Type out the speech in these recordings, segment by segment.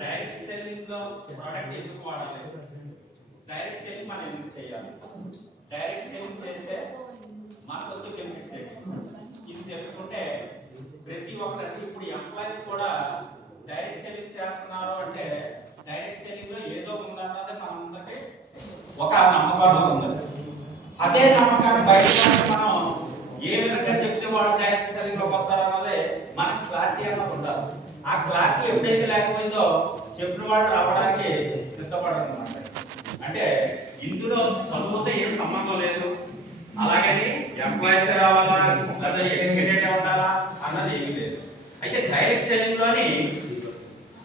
Direct selling లో product ఎందుకు వాడాలి, డైరెక్ట్ సెల్లింగ్ మనం ఎందుకు చేయాలి, డైరెక్ట్ సెల్లింగ్ చేస్తే మనకు వచ్చే బెనిఫిట్స్ ఏంటి ఇది తెలుసుకుంటే ప్రతి ఒక్కరికి ఇప్పుడు ఎంప్లాయీస్ కూడా డైరెక్ట్ సెల్లింగ్ చేస్తున్నారు అంటే డైరెక్ట్ సెల్లింగ్ లో ఏదో ఉందన్నది మనందరికీ ఒక నమ్మకం ఉంది. అదే నమ్మకాన్ని బయట మనం ఏ విధంగా చెప్తే వాళ్ళు డైరెక్ట్ సెల్లింగ్ లోకి వస్తారన్నది మనకి క్లారిటీ అన్నది ఉండాలి. ఆ క్లారిటీ ఎప్పుడైతే లేకపోయిందో చెప్పిన వాళ్ళు రావడానికి సిద్ధపడరు అన్నమాట. అంటే ఇందులో చదువుతో ఏం సంబంధం లేదు, అలాగని ఎంప్లాయీస్ రావాలా లేదా ఎడ్యుకేటెడ్ ఉండాలా అన్నది ఏమీ లేదు. అయితే డైరెక్ట్ సెల్లింగ్ లోని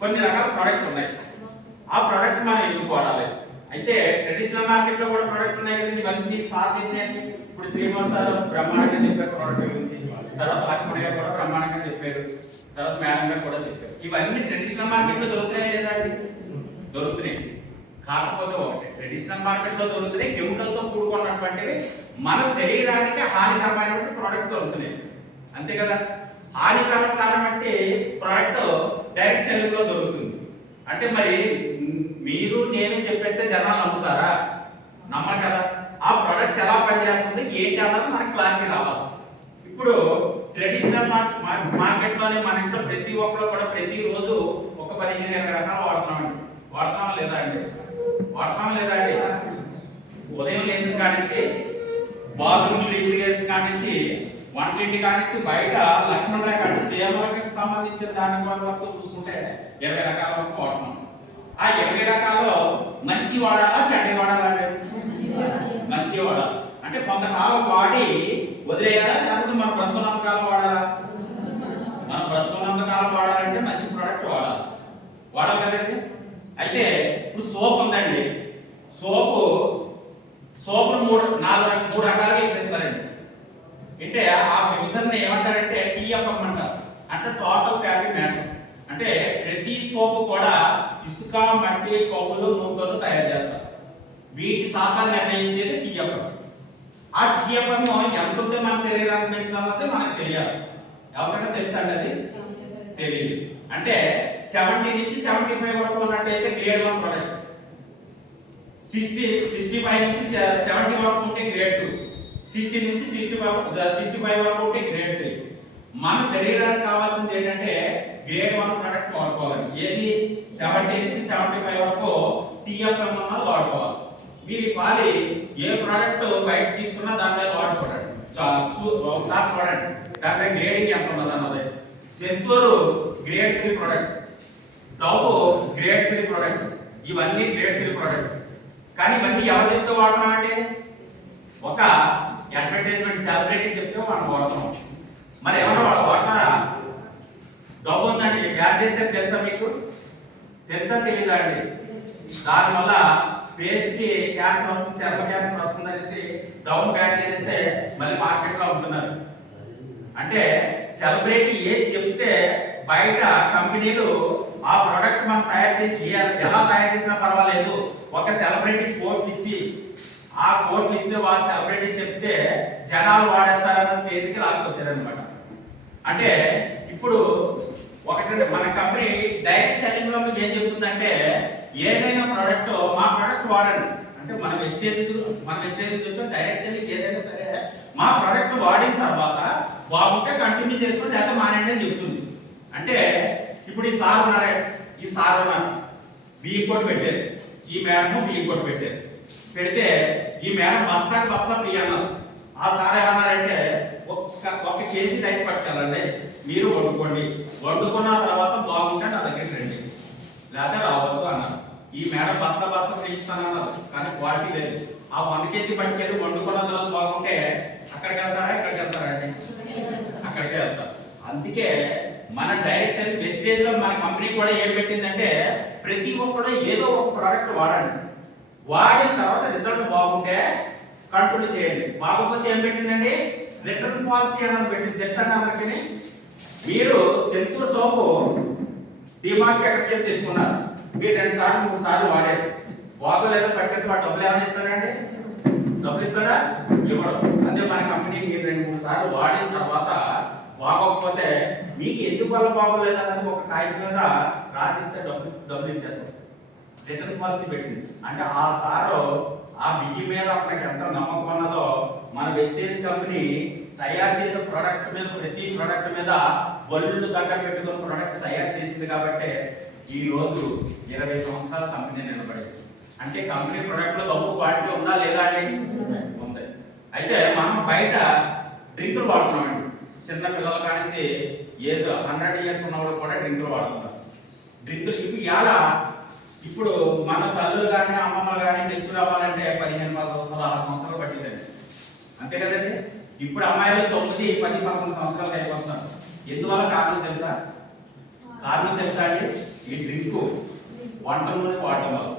కొన్ని రకాల ప్రోడక్ట్ ఉన్నాయి. ఆ ప్రోడక్ట్ మనం ఎందుకు వాడాలి, అయితే ట్రెడిషనల్ మార్కెట్ లో కూడా ప్రోడక్ట్ ఉన్నాయి కదండి. ఇవన్నీ సార్ చెప్పినట్టు ఇప్పుడు శ్రీనివాస్ సార్ బ్రహ్మాండంగా చెప్పారు ప్రోడక్ట్ గురించి, తర్వాత లక్ష్మణ్ గారు కూడా బ్రహ్మాండంగా చెప్పారు, తర్వాత మేడం గారు కూడా చెప్పారు. ఇవన్నీ ట్రెడిషనల్ మార్కెట్ లో దొరుకుతున్నాయి లేదా అండి? దొరుకుతున్నాయి. కాకపోతే ఒకటి ట్రెడిషనల్ మార్కెట్ లో దొరుకుతున్నాయి కెమికల్ తో కూడుకున్నటువంటివి మన శరీరానికి హానికరమైనటువంటి ప్రోడక్ట్ దొరుకుతున్నాయి, అంతే కదా. హానికరం కానటువంటి ప్రోడక్ట్ డైరెక్ట్ సెల్లింగ్ లో దొరుకుతుంది. అంటే మరి మీరు నేను చెప్పేస్తే జనాలు నమ్ముతారా? నమ్మరు కదా. ఆ ప్రోడక్ట్ ఎలా పనిచేస్తుంది ఏంటి అన్నది మనకి క్లారిటీ రావాలి. ఇప్పుడు ట్రెడిషనల్ మార్కెట్ లోనే మన ఇంట్లో ప్రతి ఒక్కరు కూడా ప్రతిరోజు ఒక 15-20 రకాలు వాడుతున్నామండి. వాడుతున్నామా లేదా అండి? వాడుతున్నామా లేదా అండి? ఉదయం లేచిన కాడి నుంచి బాత్రూమ్ క్లీన్ చేసిన కాడి నుంచి వంటింటి కాడి నుంచి బయట లక్ష్మణ్ రాయ్ కాడి నుంచి సేవలకు సంబంధించిన దాని వరకు చూసుకుంటే 20 రకాల వరకు వాడుతున్నాం. ఆ 20 రకాల్లో మంచి వాడాలా చెడ్డ వాడాలా అండి? మంచి వాడాలి. అంటే కొంతకాలం వాడి వదిలేయాలా లేకపోతే మన బ్రతుకున్నంత కాలం వాడాలా? మనం బ్రతుకున్నంత కాలం వాడాలంటే మంచి ప్రోడక్ట్ వాడాలి కదండి. అయితే ఇప్పుడు సోప్ ఉందండి, సోపును 3 రకాలుగా ఇచ్చేస్తారండి. అంటే ఆ కెమికల్ని ఏమంటారంటే TFM అంటారు, అంటే టోటల్ ఫ్యాటీ మ్యాటర్. అంటే ప్రతి సోపు కూడా ఇసుక, మట్టి, కొవ్వులు, నూనెతో తయారు చేస్తారు. వీటి శాతాన్ని నిర్ణయించేది TFM. ఆ TFM ఎంత ఉంటే మన శరీరానికి పెంచుతుందంటే మనకు తెలియాలి. ఎవరికైనా తెలుసా అండి? అది తెలియదు. అంటే 70 నుంచి 75 వరకు ఉన్నట్టయితే గ్రేడ్ 1 ప్రోడక్ట్, 65 నుంచి 70 వరకు ఉంటే గ్రేడ్ 2, 60 నుంచి 65 వరకు ఉంటే గ్రేడ్ 3. మన శరీరానికి కావాల్సింది ఏంటంటే గ్రేడ్ 1 ప్రోడక్ట్ వాడుకోవాలి. ఏది 70 నుంచి 75 వరకు TFM అన్నది వాడుకోవాలి. మీరు పాలి ఏ ప్రోడక్ట్ బయట తీసుకున్నా దాని మీద వాడి చూడండి, ఒకసారి చూడండి దాని మీద గ్రేడింగ్ ఎంత ఉన్నది అన్నది. Santoor grade 3 product, Dove grade 3 product, ఇవన్నీ గ్రేడ్ 3 ప్రోడక్ట్. కానీ ఇవన్నీ ఎవరు చెప్తే వాడుతున్నామంటే ఒక అడ్వర్టైజ్మెంట్ సెలబ్రిటీ చెప్తే మనం వాడుతున్నాం. మరి ఎవరు వాడతారా? డబ్బు ఉందండి బ్యాక్ చేసేది తెలుసా మీకు? తెలుసా తెలీదా అండి? దానివల్ల ఫేస్కి క్యాన్సర్ వస్తుంది, సెర్వ క్యాన్సర్ వస్తుంది అనేసి డౌన్ బ్యాక్ చేస్తే మళ్ళీ మార్కెట్లో అమ్ముతున్నారు. అంటే సెలబ్రిటీ ఏది చెప్తే బయట కంపెనీలు ఆ ప్రోడక్ట్ మనం తయారు చేసి ఎలా తయారు చేసినా పర్వాలేదు, ఒక సెలబ్రిటీ కోట్ ఇచ్చి ఆ కోట్ ఇస్తే వాళ్ళు సెలబ్రిటీ చెప్తే జనాలు వాడేస్తారన్న స్టేజ్కి లాక్కొచ్చారనమాట. అంటే ఇప్పుడు ఒకటి మన కంపెనీ డైరెక్ట్ సెల్లింగ్ లో మీకు ఏం చెప్తుందంటే ఏదైనా ప్రోడక్ట్ మా ప్రోడక్ట్ వాడండి అంటే మన వెస్టేజ్ చూస్తే డైరెక్ట్ సెల్లింగ్ ఏదైనా సరే మా ప్రోడక్ట్ వాడిన తర్వాత బాగుంటే కంటిన్యూ చేసుకుని లేకపోతే మానేయండి అని చెప్తుంది. అంటే ఇప్పుడు ఈ సార్ ఉన్నారు, బియ్యం కొట్టు పెట్టారు, ఈ మేడం బియ్యం కొట్టు పెట్టారు. పెడితే ఈ మేడం బస్తా ఫ్రీ అన్నారు. ఆ సార్ ఏమన్నారంటే ఒక కేజీ రైస్ పట్టుకెళ్ళండి, మీరు వండుకోండి, వండుకున్న తర్వాత బాగుంటే నా దగ్గరికి రండి లేకపోతే రావద్దు అన్నారు. ఈ మేడం బస్తా ఫ్రీ ఇస్తానన్నారు, కానీ క్వాలిటీ లేదు. ఆ 1 కేజీ పట్టుకెళ్ళి వండుకున్న తర్వాత బాగుంటే అక్కడికి వెళ్తారా ఇక్కడికి వెళ్తారా అండి? అక్కడికే వెళ్తారు. అందుకే మన డైరెక్ట్ సెల్లింగ్ వెస్టేజ్ లో మన కంపెనీ కూడా ఏం పెట్టిందంటే ప్రతి ఒక్కరు ఏదో ఒక ప్రోడక్ట్ వాడండి, వాడిన తర్వాత రిజల్ట్ బాగుంటే కంట్రోల్ చేయండి, బాగోకపోతే ఏం పెట్టిందండి రిటర్న్ పాలసీ అన్నది పెట్టింది. తెలుసా అందరికీ? మీరు సెంతూర్ సోపు డిమార్ట్ ఎక్కడికి వెళ్ళి తెచ్చుకున్నారు, మీరు 2 సార్లు 3 సార్లు వాడారు, బాగోలేదో పట్టుకెళ్తే వాడు డబ్బులు ఏమైనా ఇస్తాడండి? డబ్బులు ఇస్తాడా? ఇవ్వడం. అదే మన కంపెనీ మీరు 2-3 సార్లు వాడిన తర్వాత బాగోకపోతే మీకు ఎందుకు వల్ల బాగోలేదు అన్నది ఒక కాగితం మీద రాసిస్తే డబ్బులు డబ్బులు ఇచ్చేస్తాం. రిటర్న్ పాలసీ పెట్టింది అంటే ఆ సారు ఆ బియ్యం మీద అతనికి ఎంత నమ్మకం ఉన్నదో మన వెస్టేజ్ కంపెనీ తయారు చేసే ప్రోడక్ట్ మీద ప్రతి ప్రోడక్ట్ మీద బళ్ళు దగ్గర పెట్టుకుని ప్రోడక్ట్ తయారు చేసింది కాబట్టి ఈ రోజు 20 సంవత్సరాల కంపెనీ నిలబడింది. అంటే కంపెనీ ప్రోడక్ట్ లో తప్పు క్వాలిటీ ఉందా లేదా అండి? ఉంది. అయితే మనం బయట డ్రింకులు వాడుతున్నామండి. చిన్న పిల్లల కానించి ఏజ్ 100 ఇయర్స్ ఉన్న వాళ్ళు కూడా డ్రింకులు వాడుతున్నారు. డ్రింకులు ఇప్పుడు మన తల్లులు కానీ అమ్మమ్మలు కానీ మెచ్యూర్ అవ్వాలంటే 15 16 సంవత్సరాలు పట్టిందండి. అంతే కదండి. ఇప్పుడు అమ్మాయిలు 9 10 11 సంవత్సరాలు అయిపోతున్నారు. ఎందువల్ల కారణం తెలుసా? కారణం తెలుసా అండి? ఈ డ్రింకు వంట నూనె వాడటం వల్ల.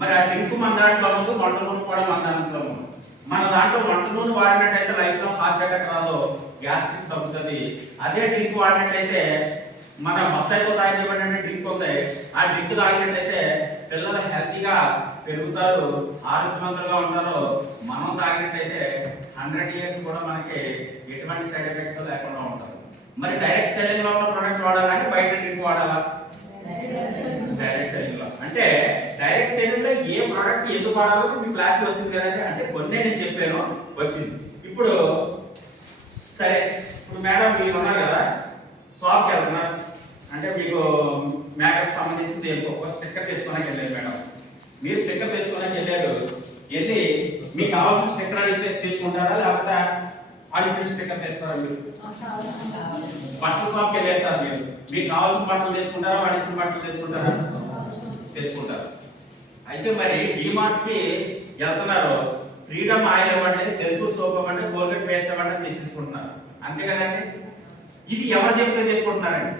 మరి ఆ డ్రింక్ మన దాంట్లో ఉంది, వంట నూనె కూడా మన దాంట్లో ఉంది. మన దాంట్లో వంట నూనె వాడినట్టయితే లైఫ్లో హార్ట్ అటాక్ రాదు, గ్యాస్ట్రిక్ తగ్గుతుంది. అదే డ్రింక్ వాడినట్టయితే మన బత్తాయితో తయారు చేయబడిన డ్రింక్ ఉంది, ఆ డ్రింక్ తాగినట్టయితే పిల్లలు హెల్తీగా పెరుగుతారు, ఆరోగ్యవంతులుగా ఉంటారు. మనం తాగినట్టయితే 100 ఇయర్స్ కూడా మనకి ఎటువంటి సైడ్ ఎఫెక్ట్స్ లేకుండా ఉంటారు. మరి డైరెక్ట్ సెల్లింగ్ లో ఉన్న ప్రోడక్ట్ వాడాలంటే బయట డ్రింక్ వాడాలా? డైరెక్ట్ సెల్లింగ్ లో. అంటే డైరెక్ట్ సెల్లింగ్ లో ఏ ప్రోడక్ట్ ఎందుకు వాడాలో మీకు క్లారిటీ వచ్చింది కదండి. అంటే కొన్ని నేను చెప్పాను వచ్చింది. ఇప్పుడు సరే, ఇప్పుడు మేడం మీరు ఉన్నారు కదా, షాప్కి వెళ్తున్నారు అంటే మీకు మేకప్ సంబంధించింది ఒక స్టిక్కర్ తెచ్చుకోవడానికి వెళ్ళారు మేడం. మీరు స్టిక్కర్ తెచ్చుకోవడానికి వెళ్ళారు, వెళ్ళి మీకు కావాల్సిన స్టిక్కర్ అడిగితే తెచ్చుకుంటారా లేకపోతే అడిగిన స్టిక్కర్ తెచ్చుకోరా? మీరు బట్టల షాప్కి వెళ్ళేస్తారు, మీరు మీకు కావాల్సిన బట్టలు తెచ్చుకుంటారా అడిగిన బట్టలు తెచ్చుకుంటారా? తెచ్చుకుంటారు. అయితే మరి డిమార్ట్కి వెళ్తున్నారు, ఫ్రీడమ్ ఆయిల్ ఇవ్వండి, సెల్ఫూర్ సోప్ ఇవ్వండి, కోల్గేట్ పేస్ట్ ఇవ్వండి తెచ్చేసుకుంటున్నారు. అంతే కదండి. ఇది ఎవరు చెప్తే తెచ్చుకుంటున్నారండి?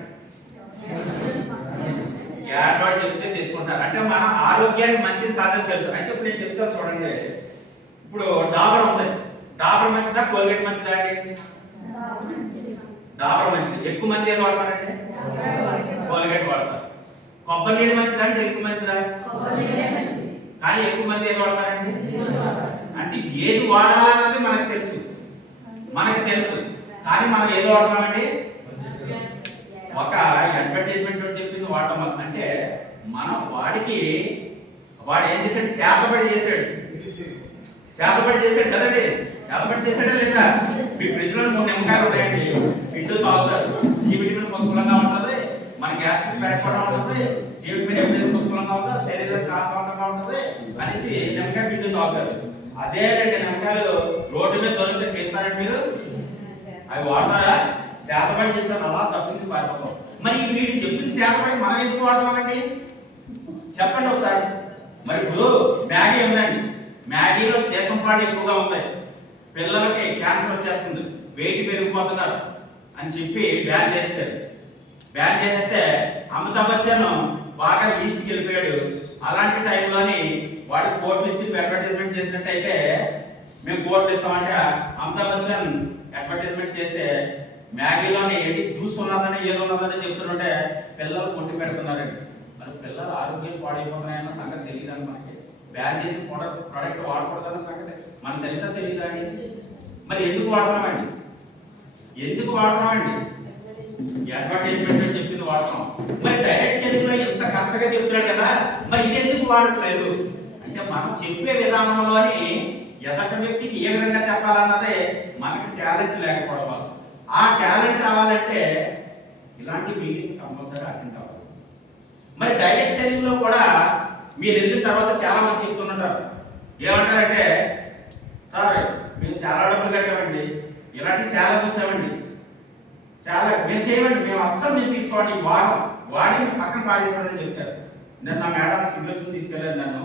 యాడ్వాడు చెప్తే తెచ్చుకుంటారు. అంటే మన ఆరోగ్యానికి మంచిది కాదని తెలుసు. అయితే ఇప్పుడు నేను చెప్తాను చూడండి. ఇప్పుడు డాబర్ ఉంది, డాబర్ మంచిదా కోల్గేట్ మంచిదా అండి? డాబర్ మంచిది. ఎక్కువ మంది ఏది వాడతారండి? కోల్గేట్ వాడతారు. కొబ్బరి నీళ్ళు మంచిదా డ్రింక్ మంచిదా? కానీ ఎక్కువ మంది ఏది వాడతారండి? అంటే ఏది వాడాలన్నది మనకు తెలుసు, కానీ మనం ఏది వాడతామండి? ఒక అడ్వర్టైజ్మెంట్ చెప్పింది వాడటం. అంటే మనం వాడు ఏం చేశాడు? శాతపడి చేశాడు కదండి. శాతపడి చేశాడా లేదా? మీ ఫ్రిడ్జ్ లో 3 నిమ్మకాయలు ఉన్నాయండి, పిండి తాగుతారు, సీవిటి మీద పుష్కలంగా ఉంటుంది, మన గ్యాస్ట్రిక్ పెరగకుండా ఉంటుంది, సీవిటి మీద ఎప్పుడైతే పుష్కలంగా అవుతుంది, శరీరం కాంతవంతంగా ఉంటుంది అనేసి నిమ్మకాయ పిండి తాగుతారు. అదే 2 నిమ్మకాయలు రోడ్డు మీద దొరికితే చేస్తారండి మీరు? అవి వాడతారా? శాతపడి చేశారు, అలా తప్పించి పారిపోతాం. మరి వీటి చెప్పింది శాతపడి మనం ఎందుకు వాడుతున్నామండి? చెప్పండి ఒకసారి. మరి ఇప్పుడు మ్యాగీ ఉందండి, మ్యాగీలో సీసం పాడు ఎక్కువగా ఉంది, పిల్లలకి క్యాన్సర్ వచ్చేస్తుంది, వెయిట్ పెరిగిపోతున్నారు అని చెప్పి బ్యాన్ చేస్తారు. బ్యాన్ చేసేస్తే అమితాబ్ బచ్చన్ బాగా ఈస్ట్కి వెళ్ళిపోయాడు. అలాంటి టైంలోని వాడికి కోట్లు ఇచ్చి అడ్వర్టైజ్మెంట్ చేసినట్టయితే మేము కోట్లు ఇస్తామంటే అమితాబ్ బచ్చన్ అడ్వర్టైజ్మెంట్ చేస్తే మ్యాగీలోని ఏంటి జ్యూస్ ఉన్నదని ఏదో ఉన్నదని చెప్తుంటే పిల్లలు కొట్టి పెడుతున్నారండి. మరి పిల్లలు ఆరోగ్యం పాడైపోతున్నాయన్న సంగతి తెలియదండి మనకి. బ్యాన్ చేసిన ప్రోడక్ట్ వాడకూడదన్న సంగతి మనకు తెలుసా తెలియదా అండి? మరి ఎందుకు వాడుతున్నామండి? అడ్వర్టైజ్మెంట్ చెప్పింది వాడుతున్నాం. మరి డైరెక్ట్ సెల్లింగ్ లో ఎంత కరెక్ట్ గా చెప్తున్నాడు కదా, మరి ఇది ఎందుకు వాడట్లేదు అంటే మనం చెప్పే విధానంలోని ఎదటి వ్యక్తికి ఏ విధంగా చెప్పాలన్నదే మనకి టాలెంట్ లేకపోవడం వల్ల. ఆ టాలెంట్ రావాలంటే ఇలాంటి మీటింగ్ కంపల్సరీ అటెండ్ అవ్వాలి. మరి డైరెక్ట్ సెల్లింగ్ లో కూడా మీరు వెళ్ళిన తర్వాత చాలా మంది చెప్తుంటారు, ఏమంటారంటే సార్ మేము చాలా డబ్బులు కట్టామండి, ఇలాంటి చాలా చూసామండి, చాలా మేము చేయమండి, మేము అస్సలు మేము తీసుకోండి, వాడి పక్కన పాడేసుకోండి చెప్తారు. నేను నా మేడం సిగ్నల్స్ తీసుకెళ్ళాను నన్ను.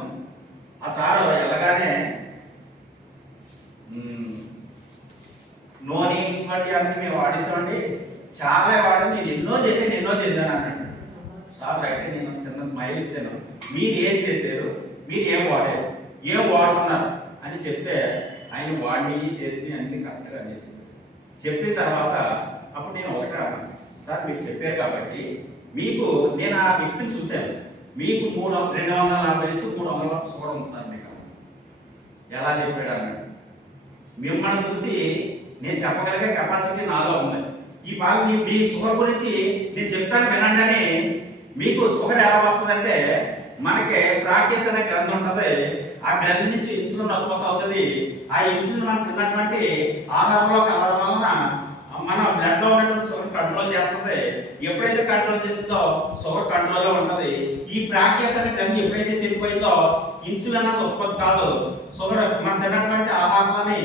ఆ సార్ ఎలాగానే నూనె ఇటువంటి అన్ని మేము వాడిస్తామండి, చాలా వాడని, నేను ఎన్నో చేశాను అన్నాడు. సార్ అయితే నేను చిన్న స్మైల్ ఇచ్చాను, మీరు ఏం చేశారు, మీరు ఏం వాడారు, ఏం వాడుతున్నారు అని చెప్తే ఆయన వాడిని చేసి అన్ని కరెక్ట్గా అన్నీ చెప్పిన తర్వాత అప్పుడు నేను ఒకటే అన్నాను, సార్ మీరు చెప్పారు కాబట్టి మీకు నేను ఆ వ్యక్తిని చూశాను, మీకు 240 నుంచి 300 వరకు షుగర్ ఉంది సార్ మీకు. ఎలా చెప్పాడు అన్నాడు. మిమ్మల్ని చూసి నేను చెప్పగలిగే కెపాసిటీ నాలో ఉంది. ఈ పాలు మీ షుగర్ గురించి నేను చెప్తాను వినండి అని మీకు షుగర్ ఎలా వస్తుందంటే మనకి ప్రాక్టీస్ అనే గ్రంథి ఉంటుంది. ఆ గ్రంథి నుంచి ఇన్సులిన్ ఉత్పత్తి అవుతుంది. ఆ ఇన్సులిన్ మనకు ఉన్నటువంటి ఆహారంలో కలవడం వలన మన బ్లడ్ లో ఉన్నటువంటి షుగర్ కంట్రోల్ చేస్తుంది. ఎప్పుడైతే కంట్రోల్ చేస్తుందో షుగర్ కంట్రోల్ లో ఉంటుంది. ఈ ప్రాక్టీస్ అనే గ్రంథి ఎప్పుడైతే చెడిపోయిందో ఇన్సులిన్ అనేది ఉత్పత్తి కాదు. షుగర్ మనం తిన్నటువంటి ఆహారాన్ని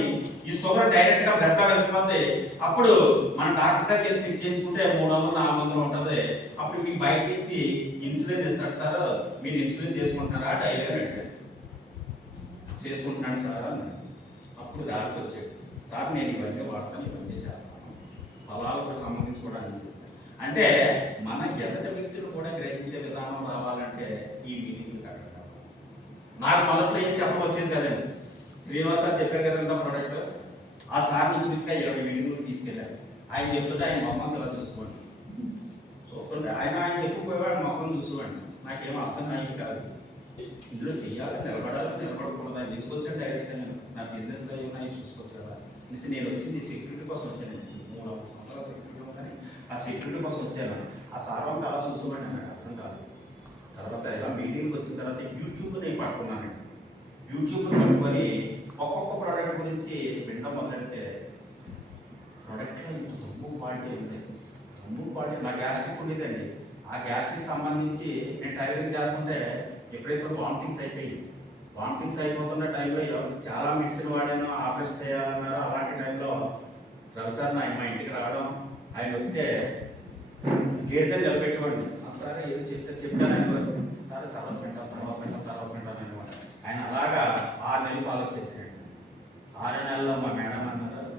ఈ షుగర్ డైరెక్ట్ గా బ్లడ్ లో కలిసిపోతే అప్పుడు మన డాక్టర్ దగ్గర చెక్ చేయించుకుంటే 300-400 ఉంటుంది. అప్పుడు మీకు బయట నుంచి ఇన్సులిన్ ఇస్తాడు. సార్ మీరు ఇన్సులిన్ చేసుకుంటున్నారా డైరీగా పెట్టారు చేసుకుంటున్నాడు సార్ అని. అప్పుడు దానికి వచ్చాడు, సార్ నేను ఇవన్నీ వాడతాను, ఇవన్నీ చేస్తాను, ఫలాలకు సంబంధించుకోవడానికి. అంటే మన ఎదటి వ్యక్తులు కూడా గ్రహించే విధానం రావాలంటే ఈ మీటింగ్ కరెక్ట్. నాకు మొదట్లో ఏం చెప్పవచ్చింది కదండి, శ్రీనివాస్ సార్ చెప్పారు కదంతా ప్రోడక్ట్. ఆ సార్ నుంచి నుంచి 20 మీటింగ్లు తీసుకెళ్ళారు. ఆయన చెప్తుంటే ఆయన మొహం ఇలా చూసుకోండి, చూస్తుంటే ఆయన చెప్పుకోవాడు మొహం చూసుకోండి. నాకేమో అర్థం అయ్యి కాదు, ఇందులో చెయ్యాలి, నిలబడాలి, నిలబడకూడదు. ఆయన ఎందుకు వచ్చాను డైరెక్షన్, నా బిజినెస్లో ఉన్నాయి చూసుకోవచ్చు కదా అనేసి నేను వచ్చింది సెక్యూరిటీ కోసం వచ్చాను. 3 సంవత్సరాల సెక్యూరిటీ కానీ ఆ సెక్యూరిటీ కోసం వచ్చాను. ఆ సార్ వంట అలా చూసుకోండి, నాకు అర్థం కాదు. తర్వాత ఇలా మీటింగ్కి వచ్చిన తర్వాత యూట్యూబ్ నేను పట్టుకున్నాను. యూట్యూబ్ పట్టుకొని ఒక్కొక్క ప్రోడక్ట్ గురించి వినడం మొదలెడితే ప్రోడక్ట్లో ఇంత తక్కువ క్వాలిటీ ఉంది. తక్కువ క్వాలిటీ నా గ్యాస్ట్రిక్ ఉండేదండి. ఆ గ్యాస్ట్రిక్ సంబంధించి నేను టైలరింగ్ చేస్తుంటే ఎప్పుడైతే వామిటింగ్స్ అయిపోతున్న టైంలో చాలా మెడిసిన్ వాడాను, ఆపరేషన్ చేయాలన్నారు. అలాంటి టైంలో రవి సార్ మా ఇంటికి రావడం, ఆయన వస్తే గేట్ దగ్గర నిలబెట్టేవాడిని. సార్ ఏదో చెప్తాను అనేవారు. సార్ తర్వాత వింటాను అనేవాడు. ఆయన అలాగా 6 నెలలు ఫాలో చేశాడు. 6 నెలల్లో మా మేడం అన్నారు,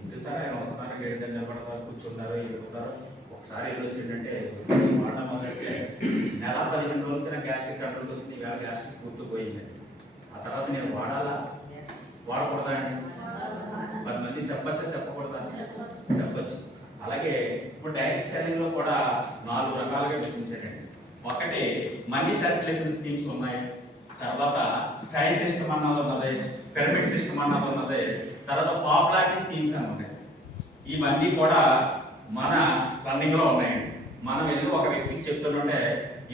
ఎందుకు సార్ ఆయన వస్తున్నారు, గేట్ దగ్గర నిలబడతారు, కూర్చుంటారు, ఎదుగుతారు, ఒకసారి ఏదో వచ్చిందంటే వాడడం మొదలైతే నెల 15 రోజులకి నా గ్యాస్ట్రిక్ కంట్రోల్కి వచ్చింది. ఈవేళ గ్యాస్ట్రిక్ గుర్తుపోయింది. ఆ తర్వాత నేను వాడాలా వాడకూడదా అండి? 10 మంది చెప్పచ్చా చెప్పకూడదా? చెప్పచ్చు. అలాగే ఇప్పుడు డైరెక్ట్ సెల్లింగ్లో కూడా 4 రకాలుగా విభజించాడండి. ఒకటి మనీ సర్క్యులేషన్ స్కీమ్స్ ఉన్నాయి, తర్వాత సైన్స్ సిస్టమ్ అన్నది ఉన్నది, పిరమిడ్ సిస్టమ్ అన్నది ఉన్నది, తర్వాత పాపులారిటీ స్కీమ్స్ అని ఉన్నాయి. ఇవన్నీ కూడా మన రన్నింగ్లో ఉన్నాయండి. మనం వెళ్ళి ఒక వ్యక్తికి చెప్తుంటే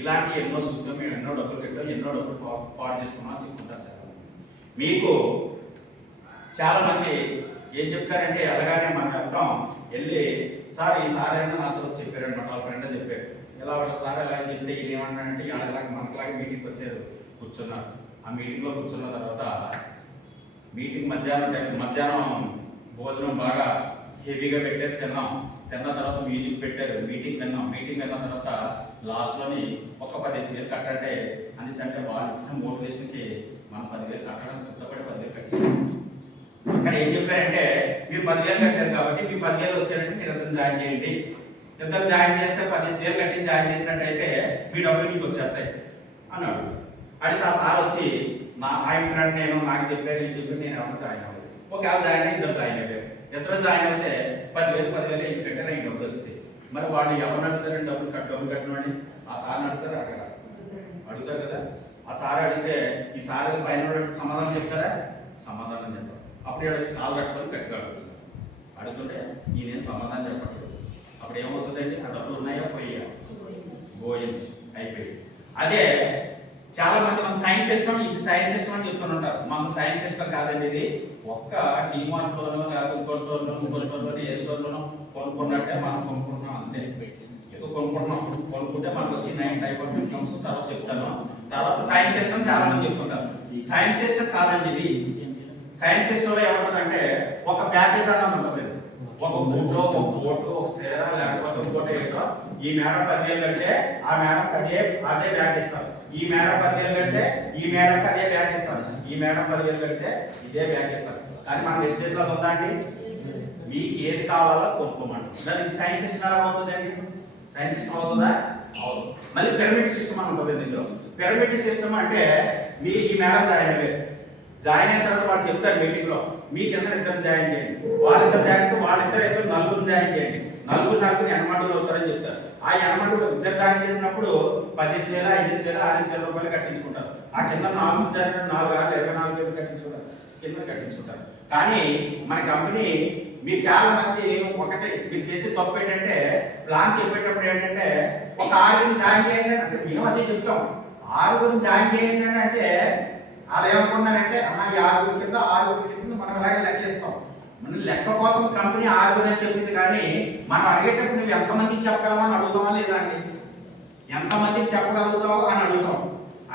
ఇలాంటి ఎన్నో చూసాం, మేము ఎన్నో డబ్బులు పెట్టాం, ఎన్నో డబ్బులు పాడు చేసుకున్నాం చెప్తుంటారు. చాలా మీకు చాలామంది ఏం చెప్తారంటే వెళ్ళగానే మనం వెళ్తాం, వెళ్ళి సార్ ఈ సార్ అయినా నాతో చెప్పారు అనమాట, వాళ్ళ ఫ్రెండ్ చెప్పారు. ఎలా వాళ్ళ సార్ ఎలా చెప్తే ఈయన ఏమన్నాడంటే అలాగే మనకులాగే మీటింగ్కి వచ్చారు, కూర్చున్నారు. ఆ మీటింగ్లో కూర్చున్న తర్వాత మీటింగ్ మధ్యాహ్నం భోజనం బాగా హెవీగా పెట్టారు, తిన్న తర్వాత మ్యూజిక్ పెట్టారు, మీటింగ్ విన్న తర్వాత లాస్ట్లోని ఒక 10,000 కట్టంటే అనేసి అంటే వాళ్ళు ఇచ్చిన మోటివేషన్కి మనం 10,000 కట్టడానికి సిద్ధపడి 10,000 కట్టారు. అక్కడ ఏం చెప్పారంటే మీరు 10,000 కట్టారు కాబట్టి మీ 10,000 వచ్చారంటే మీరు ఇద్దరు జాయిన్ చేయండి, ఇద్దరు జాయిన్ చేస్తే 10,000 కట్టి జాయిన్ చేసినట్టయితే మీ డబ్బులు మీకు వచ్చేస్తాయి అన్నాడు. అడిగితే ఆ సార్ వచ్చి ఆయన నేను నాకు చెప్పారు నేను ఎవరు జాయిన్ అవ్వలేదు. ఒకవేళ జాయిన్ అయ్యి ఇద్దరు జాయిన్ అయిపోయారు. ఇద్దరు జాయిన్ అయితే 10,000 ఏం కట్టారు, ఈ డబ్బులు వస్తాయి. మరి వాళ్ళు ఎవరిని అడుగుతారండి? డబ్బులు కట్టమని ఆ సార్ని అడుగుతారు, అడుగుతారు కదా. ఆ సార్ అడిగితే ఈ సార్ పైన సమాధానం చెప్తారా? సమాధానం చెప్పారు. అప్పుడు కాలు కట్టుకొని గట్టిగా అడుగుతుంటే ఈయన సమాధానం చెప్పట్లేదు. అప్పుడు ఏమవుతుందండి? ఆ డబ్బులు ఉన్నాయా పోయింది అయిపోయింది. అదే చాలా మంది మన సైన్స్ సిస్టమ్, ఇది సైన్స్ సిస్టమ్ అని చెప్తుంటారు. మన సైన్స్ సిస్టమ్ కాదండి, ఇది ఒక్క డిమార్ట్లోనో లేకపోతే ఇంకో స్టోర్లోనో ఏ స్టోర్లోనో కొనుక్కున్నట్టే మనం కొనుక్కుంటున్నాం అంతే. ఎక్కువ కొనుక్కుంటే మనకు వచ్చి 9 టైప్ ఆఫ్ ఇన్కమ్స్ తర్వాత చెప్తాను. తర్వాత సైన్స్ సిస్టమ్ చాలా మంది చెప్తుంటారు. సైన్స్ సిస్టమ్ కాదండి ఇది. సైన్స్ సిస్టంలో ఏమంటుందంటే ఒక ప్యాకేజ్ అన్నది ఉంటుంది. ఒక బూటో, ఒక కోటు, ఒక చీర, లేకపోతే ఇంకోటి ఏదో. ఈ మేడం 10,000 కడితే ఆ మేడంకి అదే బ్యాగ్ ఇస్తారు. ఈ మేడం 10,000 కడితే ఈ మేడంకి అదే బ్యాగ్ ఇస్తారు. ఈ మేడం 10,000 కడితే ఇదే బ్యాగ్ ఇస్తారు. కానీ మన వెస్టేజ్లో ఉందా అండి? మీకు ఏది కావాలో కొనుక్కోమంటారు. దానికి సైన్స్ సిస్టమ్ ఎలా అవుతుందండి? సైన్స్ సిస్టమ్ అవుతుందా? అవును. మళ్ళీ పిరమిడ్ సిస్టమ్ అని ఉంటుంది ఇందులో. పిరమిడ్ సిస్టమ్ అంటే మీ ఈ మేడం జాయిన్ అయిన తర్వాత వాళ్ళు చెప్తారు మీటింగ్లో మీకు ఇద్దరు జాయిన్ చేయండి, వాళ్ళిద్దరు నలుగురు జాయిన్ చేయండి, నలుగురు ఎనమండులు అవుతారని చెప్తారు. ఆ ఎనమండులు ఇద్దరు జాయిన్ చేసినప్పుడు 10,000, 5,000, 6,000 రూపాయలు కట్టించుకుంటారు. ఆ కింద 4 జాయిన్ 4 6 24,000 కట్టించుకుంటారు, కింద కట్టించుకుంటారు. కానీ మన కంపెనీ మీరు చాలా మంది ఒకటి మీరు చేసే తప్పు ఏంటంటే ప్లాన్ చెప్పేటప్పుడు ఏంటంటే ఒక 6 జాయిన్ చేయండి అంటే మేము అదే చెప్తాం. 6 జాయిన్ చేయండి అంటే వాళ్ళు ఏమనుకుంటున్నారంటే అమ్మా ఈ 6 కింద మనం అలాగే లెక్కేస్తాం. మన లెక్క కోసం కంపెనీ 6 అని చెప్పింది, కానీ మనం అడిగేటప్పుడు నువ్వు ఎంతమందికి చెప్పగలమని అడుగుతావా లేదా అండి? ఎంతమందికి చెప్పగలుగుతావు అని అడుగుతాం.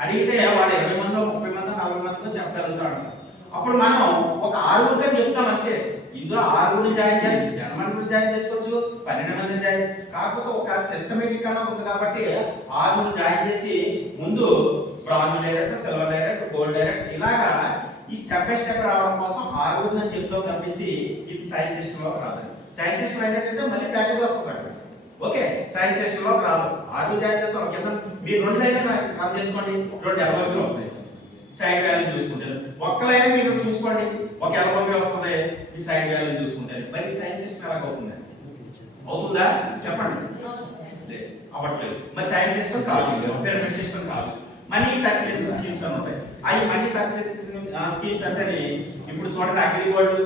అడిగితే వాడు 20 మందో 30 మందో 40 మందితో చెప్పగలుగుతాడు. అప్పుడు మనం ఒక 6 అని చెప్తాం అంతే. ఇందులో 6 జాయిన్ చేయాలి, 10 మంది జాయిన్ చేసుకోవచ్చు, 12 మంది జాయిన్. కాకపోతే ఒక సిస్టమేటిక్ అన్న ఉంది కాబట్టి 6 జాయిన్ చేసి ముందు bronze direct, silver direct, gold direct ఇలాగా ఈ స్టెప్ బై స్టెప్ రావడం కోసం 6 అని చెప్తాం తప్పించి ఇది సైన్స్ సిస్టంలోకి రాదు. సైన్స్ సిస్టమ్ అయినట్టయితే మళ్ళీ ప్యాకేజ్ వస్తుంది అక్కడ. ఓకే, సైన్స్ సిస్టంలోకి రాదు. 6 జాయిన్ చేస్తాం కింద మీరు 2 అయినా రన్ చేసుకోండి, 2 ఎల్ఓపీలు వస్తాయి. సైడ్ వాల్యూ చూసుకుంటారు. ఒక్కలైనా మీరు చూసుకోండి, ఒక ఎల్ఓపీ వస్తుంది, ఈ సైడ్ వాల్యూ చూసుకుంటారు. మరి సైన్స్ సిస్టమ్ ఎలా అవుతుంది? అవుతుందా చెప్పండి? అవ్వట్లేదు. మరి సైన్స్ సిస్టమ్ కాదు, పిరమిడ్ సిస్టమ్ కాదు. మనీ సర్క్యులేషన్ స్కీమ్స్ అని ఉంటాయి. అవి మనీ సర్క్యులేషన్ స్కీమ్స్ అంటే ఇప్పుడు చూడండి అగ్రిగోల్డ్